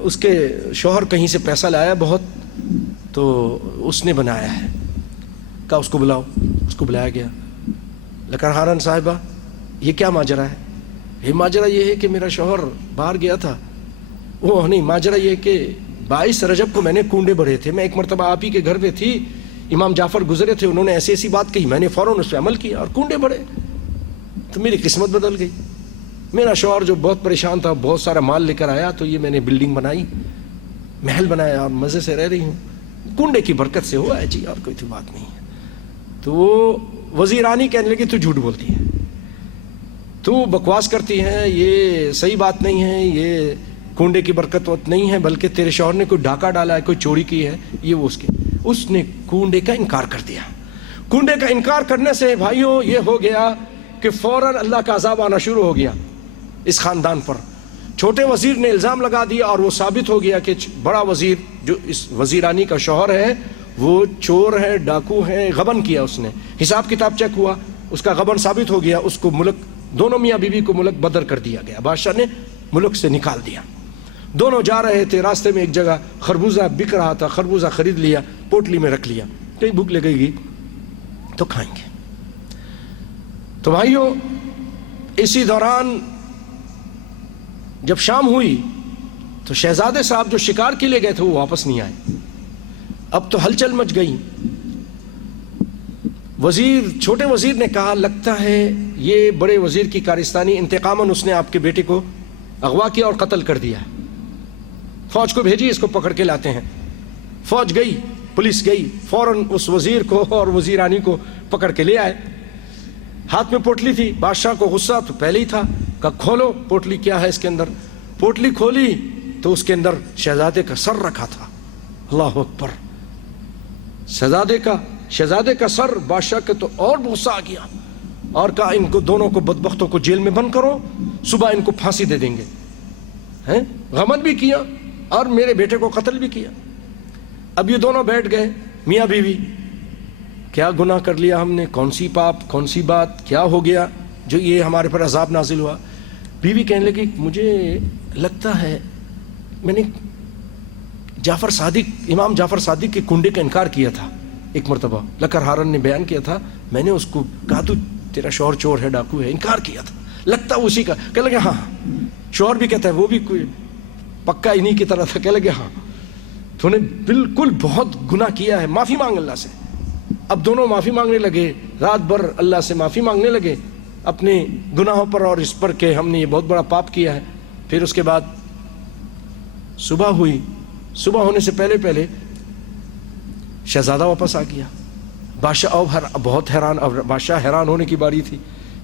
اس کے شوہر کہیں سے پیسہ لایا بہت، تو اس نے بنایا ہے. کہا اس کو بلاؤ. اس کو بلایا گیا. لکرہارن صاحبہ یہ کیا ماجرا ہے؟ یہ ماجرا یہ ہے کہ میرا شوہر باہر گیا تھا. وہ نہیں، ماجرا یہ کہ 22 رجب کو میں نے کنڈے بھرے تھے. میں ایک مرتبہ آپ ہی کے گھر پہ تھی، امام جعفر گزرے تھے، انہوں نے ایسی ایسی بات کہی، میں نے فوراً اس پہ عمل کیا اور کنڈے بھرے، تو میری قسمت بدل گئی. میرا شوہر جو بہت پریشان تھا، بہت سارا مال لے کر آیا، تو یہ میں نے بلڈنگ بنائی، محل بنایا، اور مزے سے رہ رہی ہوں. کنڈے کی برکت سے ہوا ہے جی، اور کوئی تو بات نہیں ہے. تو وہ وزیرانی کہنے لگی تو جھوٹ بولتی ہے، تو بکواس کرتی ہے، یہ صحیح بات نہیں ہے، یہ کنڈے کی برکت نہیں ہے، بلکہ تیرے شوہر نے کوئی ڈاکہ ڈالا ہے، کوئی چوری کی ہے. یہ وہ اس نے کنڈے کا انکار کر دیا. کنڈے کا انکار کرنے سے بھائیوں یہ ہو گیا کہ فوراً اللہ کا عذاب آنا شروع ہو گیا اس خاندان پر. چھوٹے وزیر نے الزام لگا دیا اور وہ ثابت ہو گیا کہ بڑا وزیر جو اس وزیرانی کا شوہر ہے وہ چور ہے، ڈاکو ہے، غبن کیا اس نے. حساب کتاب چیک ہوا، اس کا غبن ثابت ہو گیا. اس کو ملک، دونوں میاں بیوی کو ملک بدر کر دیا گیا، بادشاہ نے ملک سے نکال دیا. دونوں جا رہے تھے، راستے میں ایک جگہ خربوزہ بک رہا تھا، خربوزہ خرید لیا، پوٹلی میں رکھ لیا، کہیں بھوک لگے گی تو کھائیں گے. تو بھائیوں اسی دوران جب شام ہوئی تو شہزادے صاحب جو شکار کے لیے گئے تھے وہ واپس نہیں آئے. اب تو ہلچل مچ گئی. چھوٹے وزیر نے کہا لگتا ہے یہ بڑے وزیر کی کارستانی، انتقاماً اس نے آپ کے بیٹے کو اغوا کیا اور قتل کر دیا. فوج کو بھیجی، اس کو پکڑ کے لاتے ہیں. فوج گئی، پولیس گئی، فوراً اس وزیر کو اور وزیرانی کو پکڑ کے لے آئے. ہاتھ میں پوٹلی تھی. بادشاہ کو غصہ تو پہلے ہی تھا، کہا کھولو پوٹلی، کیا ہے اس کے اندر. پوٹلی کھولی تو اس کے اندر شہزادے کا سر رکھا تھا. اللہ اکبر. شہزادے کا سر. بادشاہ کے تو اور غصہ آ گیا اور کہا ان کو دونوں کو بدبختوں کو جیل میں بند کرو، صبح ان کو پھانسی دے دیں گے. غمن بھی کیا اور میرے بیٹے کو قتل بھی کیا. اب یہ دونوں بیٹھ گئے میاں بیوی. کیا گناہ کر لیا ہم نے؟ کون سی پاپ، کون سی بات، کیا ہو گیا جو یہ ہمارے پر عذاب نازل ہوا؟ بیوی کہنے لگی مجھے لگتا ہے میں نے جعفر صادق، امام جعفر صادق کے کنڈے کا انکار کیا تھا ایک مرتبہ، لکر ہارن نے بیان کیا تھا، میں نے اس کو کہا تو تیرا شوہر چور ہے، ڈاکو ہے، انکار کیا تھا، لگتا اسی کا، کہنے لگے ہاں، شوہر بھی کہتا ہے وہ بھی کوئی پکا انہی کی طرح تھا، کہنے لگے ہاں تو نے بالکل بہت گناہ کیا ہے، معافی مانگ اللہ سے۔ اب دونوں معافی مانگنے لگے، رات بھر اللہ سے معافی مانگنے لگے اپنے گناہوں پر اور اس پر کہ ہم نے یہ بہت بڑا پاپ کیا ہے۔ پھر اس کے بعد صبح ہوئی، صبح ہونے سے پہلے پہلے شہزادہ واپس آ گیا، بادشاہ بہت حیران، اور بادشاہ حیران ہونے کی باری تھی،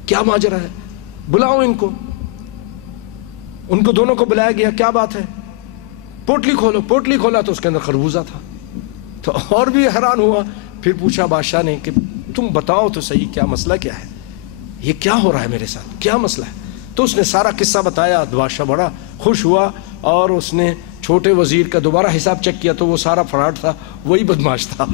کیا ماجرا ہے، بلاؤ ان کو۔ ان کو دونوں کو بلایا گیا، کیا بات ہے، پوٹلی کھولو، پوٹلی کھولا تو اس کے اندر خربوزہ تھا، تو اور بھی حیران ہوا۔ پھر پوچھا بادشاہ نے کہ تم بتاؤ تو صحیح کیا مسئلہ کیا ہے، یہ کیا ہو رہا ہے میرے ساتھ، کیا مسئلہ ہے؟ تو اس نے سارا قصہ بتایا، بادشاہ بڑا خوش ہوا، اور اس نے چھوٹے وزیر کا دوبارہ حساب چیک کیا تو وہ سارا فراڈ تھا، وہی بدماش تھا،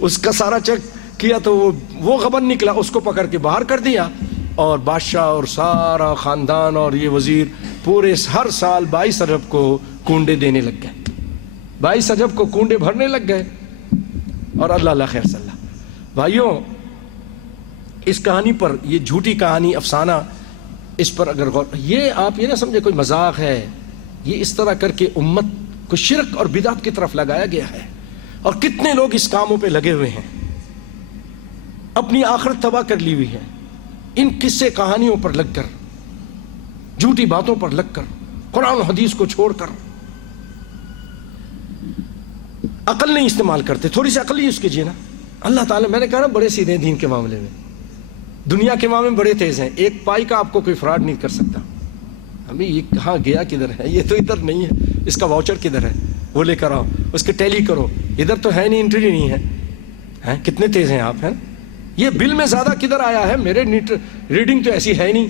اس کا سارا چیک کیا تو وہ غبن نکلا، اس کو پکڑ کے باہر کر دیا، اور بادشاہ اور سارا خاندان اور یہ وزیر پورے ہر سال 22 ارب کو کنڈے دینے لگ گئے، 22 ارب کو کنڈے بھرنے لگ گئے، اور اللہ خیر صلی اللہ۔ بھائیوں، اس کہانی پر، یہ جھوٹی کہانی، افسانہ، اس پر اگر غور، یہ آپ یہ نہ سمجھے کوئی مذاق ہے، یہ اس طرح کر کے امت کو شرک اور بدعت کی طرف لگایا گیا ہے، اور کتنے لوگ اس کاموں پہ لگے ہوئے ہیں، اپنی آخرت تباہ کر لی ہوئی ہے ان قصے کہانیوں پر لگ کر، جھوٹی باتوں پر لگ کر، قرآن و حدیث کو چھوڑ کر، عقل نہیں استعمال کرتے، تھوڑی سی عقل یوز کیجیے نا۔ اللہ تعالیٰ، میں نے کہا نا بڑے سیدھے ہیں دین کے معاملے میں، دنیا کے معاملے میں بڑے تیز ہیں، ایک پائی کا آپ کو کوئی فراڈ نہیں کر سکتا۔ ہمیں یہ کہاں گیا کدھر ہے، یہ تو ادھر نہیں ہے، اس کا واؤچر کدھر ہے، وہ لے کر آؤ، اس کے ٹیلی کرو، ادھر تو ہے نہیں، انٹری نہیں ہے، کتنے تیز ہیں آپ، ہیں یہ بل میں زیادہ کدھر آیا ہے، میرے ریڈنگ تو ایسی ہے نہیں،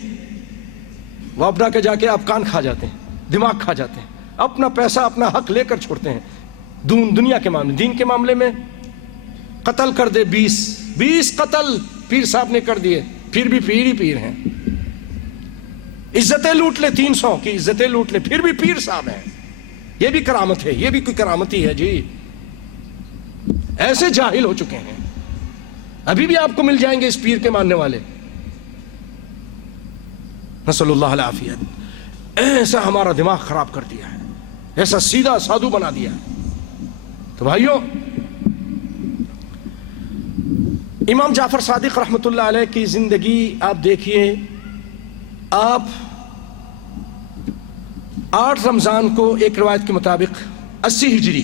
وہ اپنا کے جا کے آپ کان کھا جاتے ہیں، دماغ کھا جاتے ہیں، اپنا پیسہ اپنا حق لے کر چھوڑتے ہیں۔ دنیا کے معاملے، دین کے معاملے میں قتل کر دے 20 قتل پیر صاحب نے کر دیے، پھر بھی پیر ہی پیر ہیں، عزتیں لوٹ لے، 300 کی عزتیں لوٹ لے، پھر بھی پیر صاحب ہیں، یہ بھی کرامت ہے، یہ بھی کوئی کرامتی ہے جی، ایسے جاہل ہو چکے ہیں، ابھی بھی آپ کو مل جائیں گے اس پیر کے ماننے والے، نسأل اللہ العافیت۔ ایسا ہمارا دماغ خراب کر دیا ہے، ایسا سیدھا سادھو بنا دیا ہے۔ تو بھائیوں، امام جعفر صادق رحمۃ اللہ علیہ کی زندگی آپ دیکھیے، آپ 8 رمضان کو ایک روایت کے مطابق 80 ہجری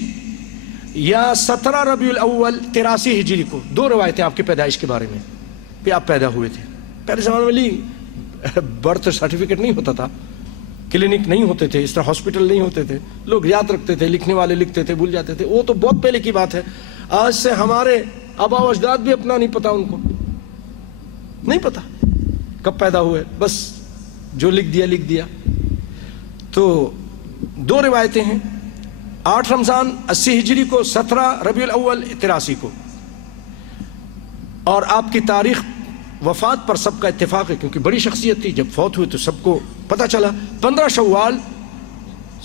یا 17 ربیع الاول 83 ہجری کو، 2 روایتیں آپ کی پیدائش کے بارے میں، کہ آپ پیدا ہوئے تھے۔ پہلے زمانے میں برتھ سرٹیفکیٹ نہیں ہوتا تھا، کلینک نہیں ہوتے تھے، اس طرح ہاسپٹل نہیں ہوتے تھے، لوگ یاد رکھتے تھے، لکھنے والے لکھتے تھے، بھول جاتے تھے، وہ تو بہت پہلے کی بات ہے۔ آج سے ہمارے آبا و اجداد بھی اپنا نہیں پتا، ان کو نہیں پتا کب پیدا ہوئے، بس جو لکھ دیا۔ تو 2 روایتیں ہیں، 8 رمضان 80 ہجری کو، 17 ربیع الاول 83 کو، اور آپ کی تاریخ وفات پر سب کا اتفاق ہے، کیونکہ بڑی شخصیت تھی، جب فوت ہوئے تو سب کو پتہ چلا۔ 15 شوال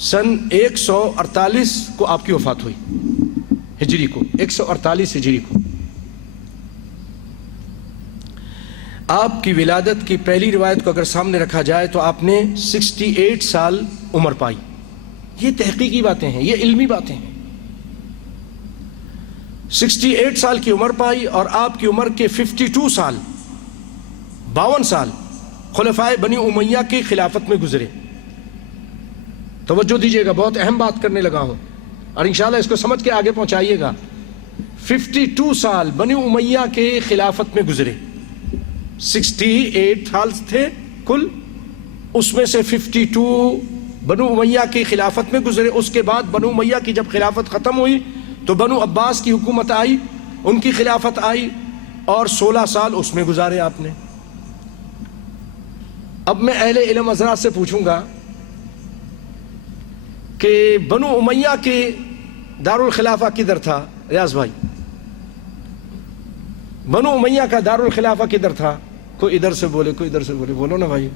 سن 148 کو آپ کی وفات ہوئی، ہجری کو، 148 ہجری کو۔ آپ کی ولادت کی پہلی روایت کو اگر سامنے رکھا جائے تو آپ نے 68 سال عمر پائی۔ یہ تحقیقی باتیں ہیں، یہ علمی باتیں ہیں۔ 68 سال کی عمر پائی، اور آپ کی عمر کے 52 سال 52 سال خلفائے بنی امیہ کی خلافت میں گزرے۔ توجہ دیجئے گا، بہت اہم بات کرنے لگا ہوں، اور انشاءاللہ اس کو سمجھ کے آگے پہنچائیے گا۔ 52 سال بنی امیہ کے خلافت میں گزرے، 68 سال تھے کل، اس میں سے 52 بنو امیہ کی خلافت میں گزرے۔ اس کے بعد بنو امیہ کی جب خلافت ختم ہوئی تو بنو عباس کی حکومت آئی، ان کی خلافت آئی، اور 16 سال اس میں گزارے آپ نے۔ اب میں اہل علم حضرات سے پوچھوں گا کہ بنو امیہ کے دارالخلافہ کدھر تھا؟ ریاض بھائی، بنو امیہ کا دارالخلافہ کدھر تھا؟ کوئی ادھر سے بولے، کوئی ادھر سے بولے، بولو نا بھائی۔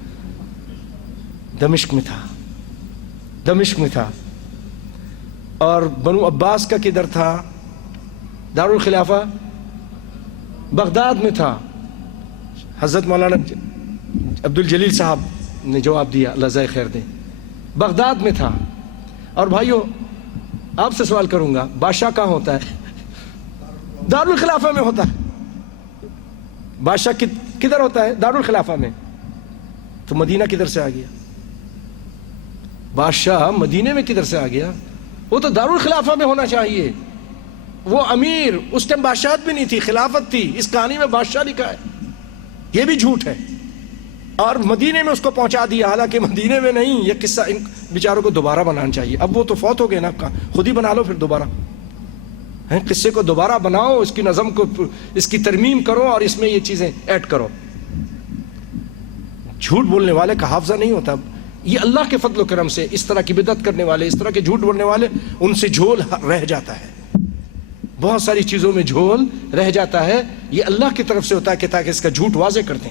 دمشق میں تھا، دمشق میں تھا۔ اور بنو عباس کا کدھر تھا؟ دارالخلافہ بغداد میں تھا. حضرت مولانا عبد الجلیل صاحب نے جواب دیا، اللہ جزائے خیر دیں، بغداد میں تھا. اور بھائیو آپ سے سوال کروں گا، بادشاہ کہاں ہوتا ہے؟ دارالخلافہ میں ہوتا ہے. بادشاہ کدھر ہوتا ہے؟ دارالخلافہ میں. تو مدینہ کدھر سے آ گیا؟ بادشاہ مدینے میں کدھر سے آ گیا؟ وہ تو دارالخلافہ میں ہونا چاہیے. وہ امیر، اس ٹائم بادشاہت بھی نہیں تھی، خلافت تھی. اس کہانی میں بادشاہ لکھا ہے، یہ بھی جھوٹ ہے. اور مدینے میں اس کو پہنچا دیا، حالانکہ مدینے میں نہیں. یہ قصہ ان بیچاروں کو دوبارہ بنانا چاہیے. اب وہ تو فوت ہو گئے نا، خود ہی بنا لو پھر دوبارہ. قصے کو دوبارہ بناؤ، اس کی نظم کو، اس کی ترمیم کرو اور اس میں یہ چیزیں ایڈ کرو. جھوٹ بولنے والے کا حافظہ نہیں ہوتا. یہ اللہ کے فضل و کرم سے اس طرح کی بدعت کرنے والے، اس طرح کے جھوٹ بولنے والے، ان سے جھول رہ جاتا ہے. بہت ساری چیزوں میں جھول رہ جاتا ہے. یہ اللہ کی طرف سے ہوتا ہے کہ تاکہ اس کا جھوٹ واضح کر دیں.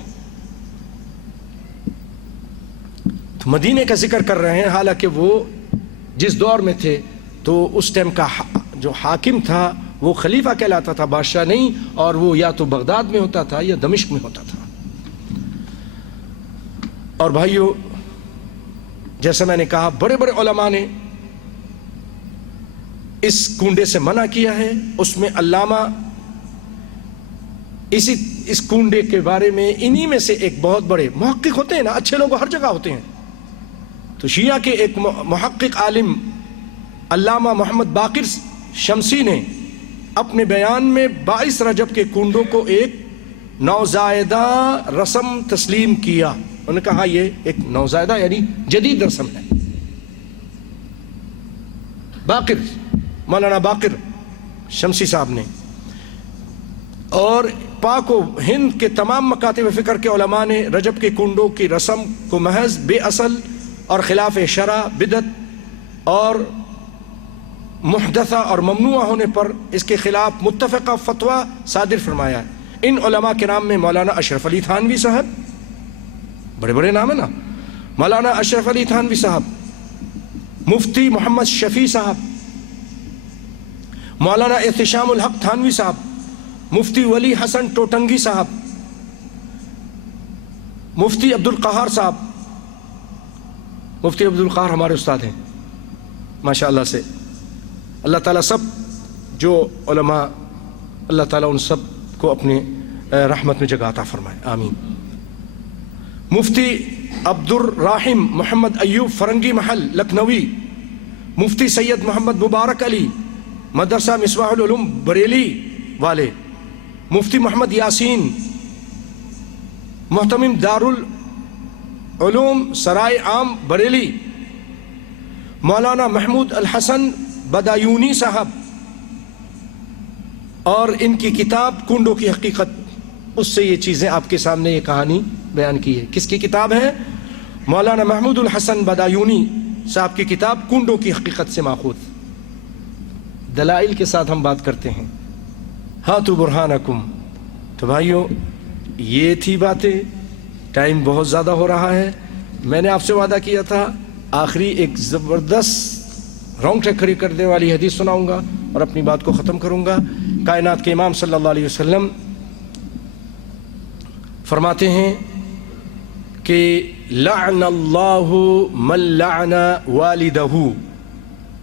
تو مدینے کا ذکر کر رہے ہیں، حالانکہ وہ جس دور میں تھے تو اس ٹائم کا جو حاکم تھا وہ خلیفہ کہلاتا تھا، بادشاہ نہیں. اور وہ یا تو بغداد میں ہوتا تھا یا دمشق میں ہوتا تھا. اور بھائیو جیسا میں نے کہا، بڑے بڑے علماء نے اس کنڈے سے منع کیا ہے. اس میں علامہ اس کنڈے کے بارے میں، انہی میں سے ایک بہت بڑے محقق ہوتے ہیں نا، اچھے لوگ ہر جگہ ہوتے ہیں. تو شیعہ کے ایک محقق عالم علامہ محمد باقر شمسی نے اپنے بیان میں 22 رجب کے کنڈوں کو ایک نوزائیدہ رسم تسلیم کیا. انہوں نے کہا یہ ایک نوزائیدہ یعنی جدید رسم ہے. باقر، مولانا باقر شمسی صاحب نے، اور پاک و ہند کے تمام مکاتب فکر کے علماء نے رجب کے کنڈوں کی رسم کو محض بے اصل اور خلاف شرع، بدعت اور محدثہ اور ممنوع ہونے پر اس کے خلاف متفقہ فتویٰ صادر فرمایا ہے. ان علماء کے نام میں مولانا اشرف علی تھانوی صاحب، بڑے بڑے نام ہیں نا، مولانا اشرف علی تھانوی صاحب، مفتی محمد شفیع صاحب، مولانا احتشام الحق تھانوی صاحب، مفتی ولی حسن ٹوٹنگی صاحب، مفتی عبد القہار صاحب. مفتی عبد القہار ہمارے استاد ہیں ماشاء اللہ سے. اللہ تعالیٰ سب جو علماء، اللہ تعالیٰ ان سب کو اپنے رحمت میں جگہ عطا فرمائے، آمین. مفتی عبد الرحیم محمد ایوب فرنگی محل لکھنوی، مفتی سید محمد مبارک علی مدرسہ مصباح العلوم بریلی والے، مفتی محمد یاسین محتمم دارالعلوم سرائے عام بریلی، مولانا محمود الحسن بدایونی صاحب، اور ان کی کتاب کنڈوں کی حقیقت، اس سے یہ چیزیں آپ کے سامنے یہ کہانی بیان کی ہے. کس کی کتاب ہے؟ مولانا محمود الحسن بدایونی صاحب کی کتاب کنڈوں کی حقیقت سے ماخوذ. دلائل کے ساتھ ہم بات کرتے ہیں. ہاتھو برہانکم. تو بھائیو یہ تھی باتیں. ٹائم بہت زیادہ ہو رہا ہے. میں نے آپ سے وعدہ کیا تھا آخری ایک زبردست رونگٹے کھڑی کرنے والی حدیث سناؤں گا اور اپنی بات کو ختم کروں گا. کائنات کے امام صلی اللہ علیہ وسلم فرماتے ہیں کہ لعن اللہ من لعن والدہ،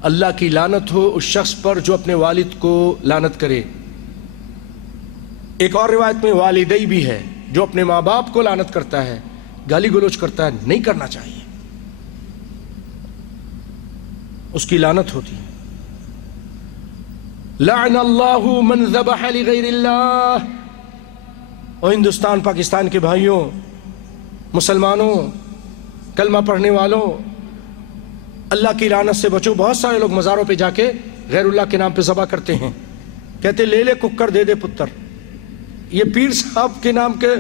اللہ کی لعنت ہو اس شخص پر جو اپنے والد کو لعنت کرے. ایک اور روایت میں والدی بھی ہے، جو اپنے ماں باپ کو لعنت کرتا ہے، گالی گلوچ کرتا ہے، نہیں کرنا چاہیے، اس کی لعنت ہوتی ہے. لعن اللہ من ذبح لغیر اللہ. اور ہندوستان پاکستان کے بھائیوں، مسلمانوں، کلمہ پڑھنے والوں، اللہ کی لعنت سے بچو. بہت سارے لوگ مزاروں پہ جا کے غیر اللہ کے نام پہ ذبح کرتے ہیں، کہتے لے لے ککر دے دے پتر. یہ پیر صاحب کے نام کے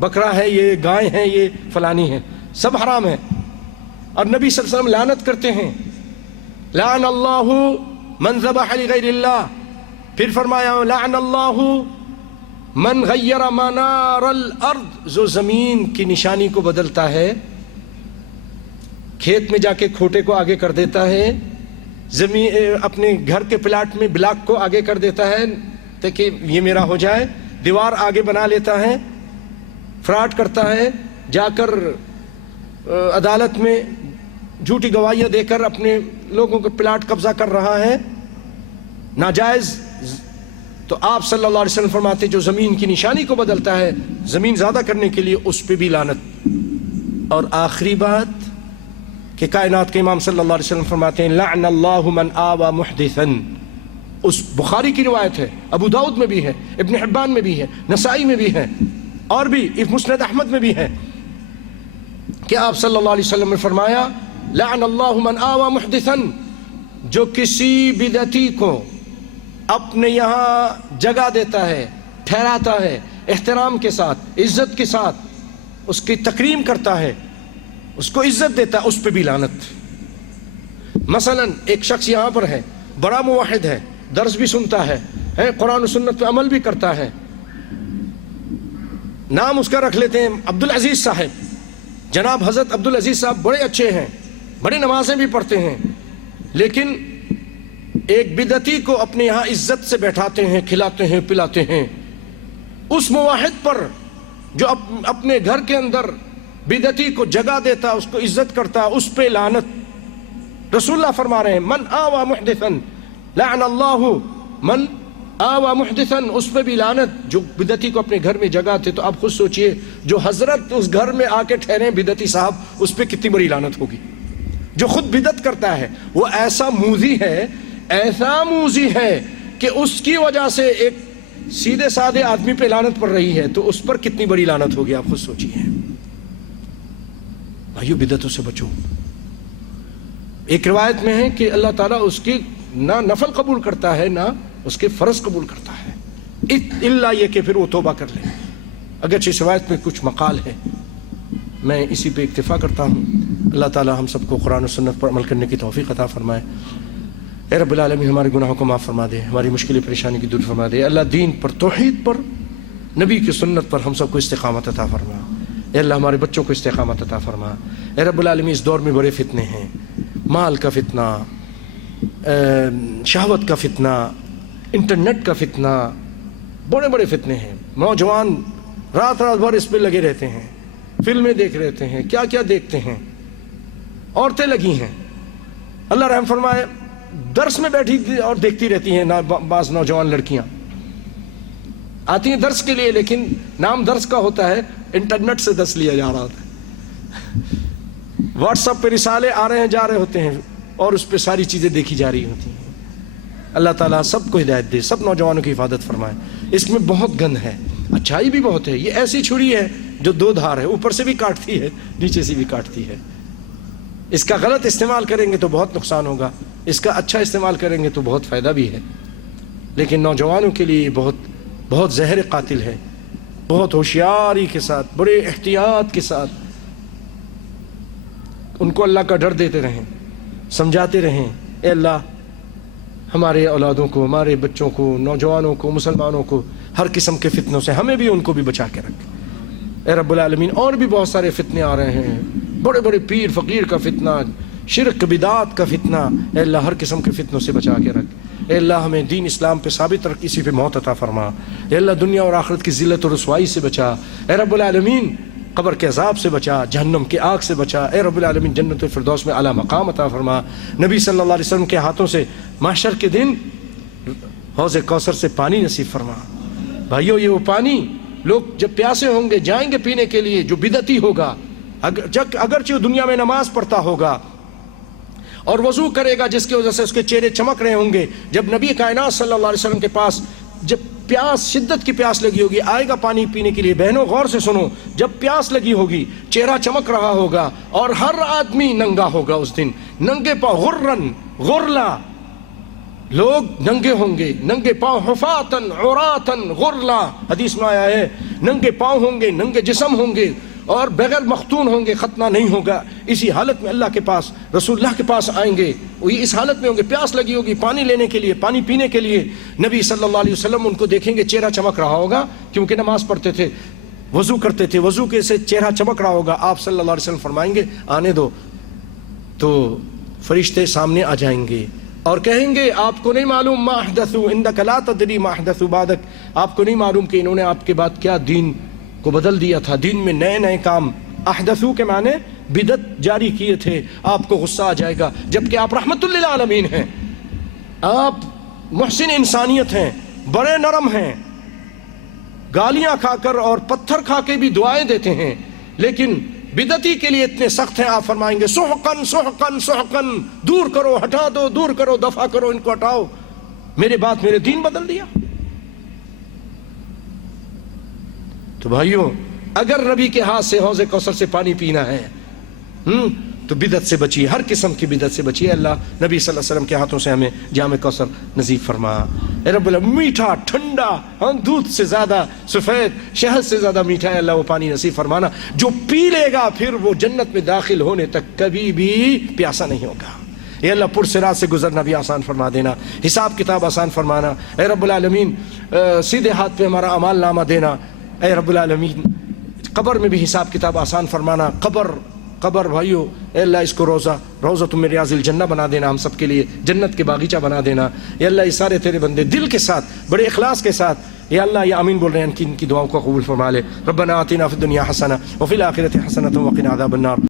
بکرا ہے، یہ گائے ہیں، یہ فلانی ہے، سب حرام ہے. اور نبی صلی اللہ علیہ وسلم لعنت کرتے ہیں، لعن اللہ من ذبح لغیر اللہ. پھر فرمایا لعن اللہ من غیر منار الارض، جو زمین کی نشانی کو بدلتا ہے، کھیت میں جا کے کھوٹے کو آگے کر دیتا ہے، اپنے گھر کے پلاٹ میں بلاک کو آگے کر دیتا ہے تاکہ یہ میرا ہو جائے، دیوار آگے بنا لیتا ہے، فراڈ کرتا ہے، جا کر عدالت میں جھوٹی گواہیاں دے کر اپنے لوگوں کے پلاٹ قبضہ کر رہا ہے ناجائز، تو آپ صلی اللہ علیہ وسلم فرماتے جو زمین کی نشانی کو بدلتا ہے زمین زیادہ کرنے کے لیے، اس پہ بھی لعنت۔ اور آخری بات کہ کائنات کے امام صلی اللہ علیہ وسلم فرماتے ہیں لعن اللہ من آوى محدثا، اس بخاری کی روایت ہے، ابو داؤد میں بھی ہے، ابن حبان میں بھی ہے، نسائی میں بھی ہے، اور بھی مسند احمد میں بھی ہے کہ آپ صلی اللہ علیہ وسلم نے فرمایا لعن اللہ من آوى محدثا، جو کسی بدعتی کو اپنے یہاں جگہ دیتا ہے، ٹھہراتا ہے، احترام کے ساتھ، عزت کے ساتھ اس کی تکریم کرتا ہے، اس کو عزت دیتا ہے، اس پہ بھی لعنت۔ مثلا ایک شخص یہاں پر ہے، بڑا موحد ہے، درس بھی سنتا ہے، قرآن و سنت پہ عمل بھی کرتا ہے، نام اس کا رکھ لیتے ہیں عبدالعزیز صاحب، جناب حضرت عبدالعزیز صاحب بڑے اچھے ہیں، بڑی نمازیں بھی پڑھتے ہیں، لیکن ایک بدعتی کو اپنے یہاں عزت سے بیٹھاتے ہیں، کھلاتے ہیں، پلاتے ہیں، اس موحد پر جو اپنے گھر کے اندر بدعتی کو جگہ دیتا، اس کو عزت کرتا، اس پہ لعنت۔ رسول اللہ فرما رہے ہیں من آوى محدثا لعن اللہ من آوى محدثا، اس پہ بھی لعنت جو بدعتی کو اپنے گھر میں جگہ دے۔ تو آپ خود سوچئے جو حضرت اس گھر میں آ کے ٹھہرے بدعتی صاحب، اس پہ کتنی بڑی لعنت ہوگی۔ جو خود بدعت کرتا ہے وہ ایسا موذی ہے، ایسا موذی ہے کہ اس کی وجہ سے ایک سیدھے سادے آدمی پہ لعنت پڑ رہی ہے، تو اس پر کتنی بڑی لعنت ہوگی، آپ خود سوچئے۔ بھائیو بدعتوں سے بچو۔ ایک روایت میں ہے کہ اللہ تعالیٰ اس کی نہ نفل قبول کرتا ہے نہ اس کے فرض قبول کرتا ہے، الا یہ کہ پھر وہ توبہ کر لے۔ اگرچہ اس روایت میں کچھ مقال ہے، میں اسی پہ اکتفا کرتا ہوں۔ اللہ تعالیٰ ہم سب کو قرآن و سنت پر عمل کرنے کی توفیق عطا فرمائے۔ اے رب العالمین ہمارے گناہوں کو معاف فرما دے، ہماری مشکل پریشانی کی دور فرما دے۔ اللہ دین پر، توحید پر، نبی کی سنت پر ہم سب کو استقامت عطا فرما۔ اے اللہ ہمارے بچوں کو استقامت عطا فرما۔ اے رب العالمین اس دور میں بڑے فتنے ہیں، مال کا فتنہ، شہوت کا فتنہ، انٹرنیٹ کا فتنہ، بڑے بڑے فتنے ہیں۔ نوجوان رات رات بھر اس پہ لگے رہتے ہیں، فلمیں دیکھ رہتے ہیں، کیا کیا دیکھتے ہیں، عورتیں لگی ہیں۔ اللہ رحم فرمائے، درس میں بیٹھی اور دیکھتی رہتی ہیں بعض نوجوان لڑکیاں، آتی ہیں درس کے لیے لیکن نام درس کا ہوتا ہے، انٹرنیٹ سے درس لیا جا رہا ہوتا ہے، واٹس ایپ پہ رسالے آ رہے ہیں جا رہے ہوتے ہیں اور اس پہ ساری چیزیں دیکھی جا رہی ہوتی ہیں۔ اللہ تعالیٰ سب کو ہدایت دے، سب نوجوانوں کی حفاظت فرمائے۔ اس میں بہت گند ہے، اچھائی بھی بہت ہے۔ یہ ایسی چھری ہے جو دو دھار ہے، اوپر سے بھی کاٹتی ہے، نیچے سے بھی کاٹتی ہے۔ اس کا غلط استعمال کریں گے تو بہت نقصان ہوگا، اس کا اچھا استعمال کریں گے تو بہت فائدہ بھی ہے، لیکن نوجوانوں کے لیے بہت زہر قاتل ہے۔ بہت ہوشیاری کے ساتھ، بڑے احتیاط کے ساتھ ان کو اللہ کا ڈر دیتے رہیں، سمجھاتے رہیں۔ اے اللہ ہمارے اولادوں کو، ہمارے بچوں کو، نوجوانوں کو، مسلمانوں کو ہر قسم کے فتنوں سے ہمیں بھی ان کو بھی بچا کے رکھ اے رب العالمین۔ اور بھی بہت سارے فتنے آ رہے ہیں، بڑے بڑے پیر فقیر کا فتنہ، شرک بدعات کا فتنہ، اے اللہ ہر قسم کے فتنوں سے بچا کے رکھ۔ اے اللہ ہمیں دین اسلام پہ ثابت رکھ، اسی پہ موت عطا فرما۔ اے اللہ دنیا اور آخرت کی ذلت اور رسوائی سے بچا۔ اے رب العالمین قبر کے عذاب سے بچا، جہنم کی آگ سے بچا۔ اے رب العالمین جنت الفردوس میں اعلیٰ مقام عطا فرما۔ نبی صلی اللہ علیہ وسلم کے ہاتھوں سے محشر کے دن حوض کوثر سے پانی نصیب فرما۔ بھائیو یہ وہ پانی لوگ جب پیاسے ہوں گے جائیں گے پینے کے لیے، جو بدعتی ہوگا، اگرچہ دنیا میں نماز پڑھتا ہوگا اور وضو کرے گا جس کی وجہ سے اس کے چہرے چمک رہے ہوں گے، جب نبی کائنات صلی اللہ علیہ وسلم کے پاس جب پیاس، شدت کی پیاس لگی ہوگی، آئے گا پانی پینے کے لیے۔ بہنوں غور سے سنو، جب پیاس لگی ہوگی، چہرہ چمک رہا ہوگا اور ہر آدمی ننگا ہوگا اس دن، ننگے پاؤں، غرن غرلا، لوگ ننگے ہوں گے، ننگے پاؤں، حفاتن عراتن غرلا، حدیث میں آیا ہے ننگے پاؤں ہوں گے، ننگے جسم ہوں گے اور بغیر مختون ہوں گے، ختنہ نہیں ہوگا۔ اسی حالت میں اللہ کے پاس، رسول اللہ کے پاس آئیں گے، وہ اس حالت میں ہوں گے، پیاس لگی ہوگی پانی لینے کے لیے، پانی پینے کے لیے۔ نبی صلی اللہ علیہ وسلم ان کو دیکھیں گے، چہرہ چمک رہا ہوگا کیونکہ نماز پڑھتے تھے، وضو کرتے تھے، وضو کے سے چہرہ چمک رہا ہوگا۔ آپ صلی اللہ علیہ وسلم فرمائیں گے آنے دو، تو فرشتے سامنے آ جائیں گے اور کہیں گے آپ کو نہیں معلوم ما احدثوا انک لا تدری ما احدثوا بعدک، آپ کو نہیں معلوم کہ انہوں نے آپ کے بعد کیا دین کو بدل دیا تھا، دین میں نئے نئے کام. احدثوا کے معنی بدعت جاری کیے تھے. آپ کو غصہ آ جائے گا جبکہ آپ رحمت للعالمین ہیں، آپ محسن انسانیت ہیں، بڑے نرم ہیں، گالیاں کھا کر اور پتھر کھا کے بھی دعائیں دیتے ہیں، لیکن بدعتی کے لیے اتنے سخت ہیں. آپ فرمائیں گے سحقن سحقن سحقن، دور کرو، ہٹا دو، دور کرو، دفع کرو، ان کو ہٹاؤ، میرے بعد میرے دین بدل دیا. تو بھائیوں اگر نبی کے ہاتھ سے حوض کوثر سے پانی پینا ہے تو بدعت سے بچیے، ہر قسم کی بدعت سے بچیے. اللہ نبی صلی اللہ علیہ وسلم کے ہاتھوں سے ہمیں جام کوثر نصیب فرما. اے رب العالمین، میٹھا ٹھنڈا، دودھ سے زیادہ سفید، شہد سے زیادہ میٹھا ہے اللہ وہ پانی نصیب فرمانا جو پی لے گا پھر وہ جنت میں داخل ہونے تک کبھی بھی پیاسا نہیں ہوگا. اے اللہ پرسرات سے گزرنا بھی آسان فرما دینا، حساب کتاب آسان فرمانا. اے رب العالمین سیدھے ہاتھ پہ ہمارا اعمال نامہ دینا. اے رب العالمین قبر میں بھی حساب کتاب آسان فرمانا. قبر بھائیو، اے اللہ اس کو روزہ من ریاض الجنہ بنا دینا، ہم سب کے لیے جنت کے باغیچہ بنا دینا. اے اللہ یہ سارے تیرے بندے دل کے ساتھ بڑے اخلاص کے ساتھ یا اللہ یہ آمین بول رہے ہیں، ان کی دعاؤں کو قبول فرما لے. ربنا آتنا فی الدنیا حسنہ وفی الآخرۃ حسنۃ وقنا عذاب النار.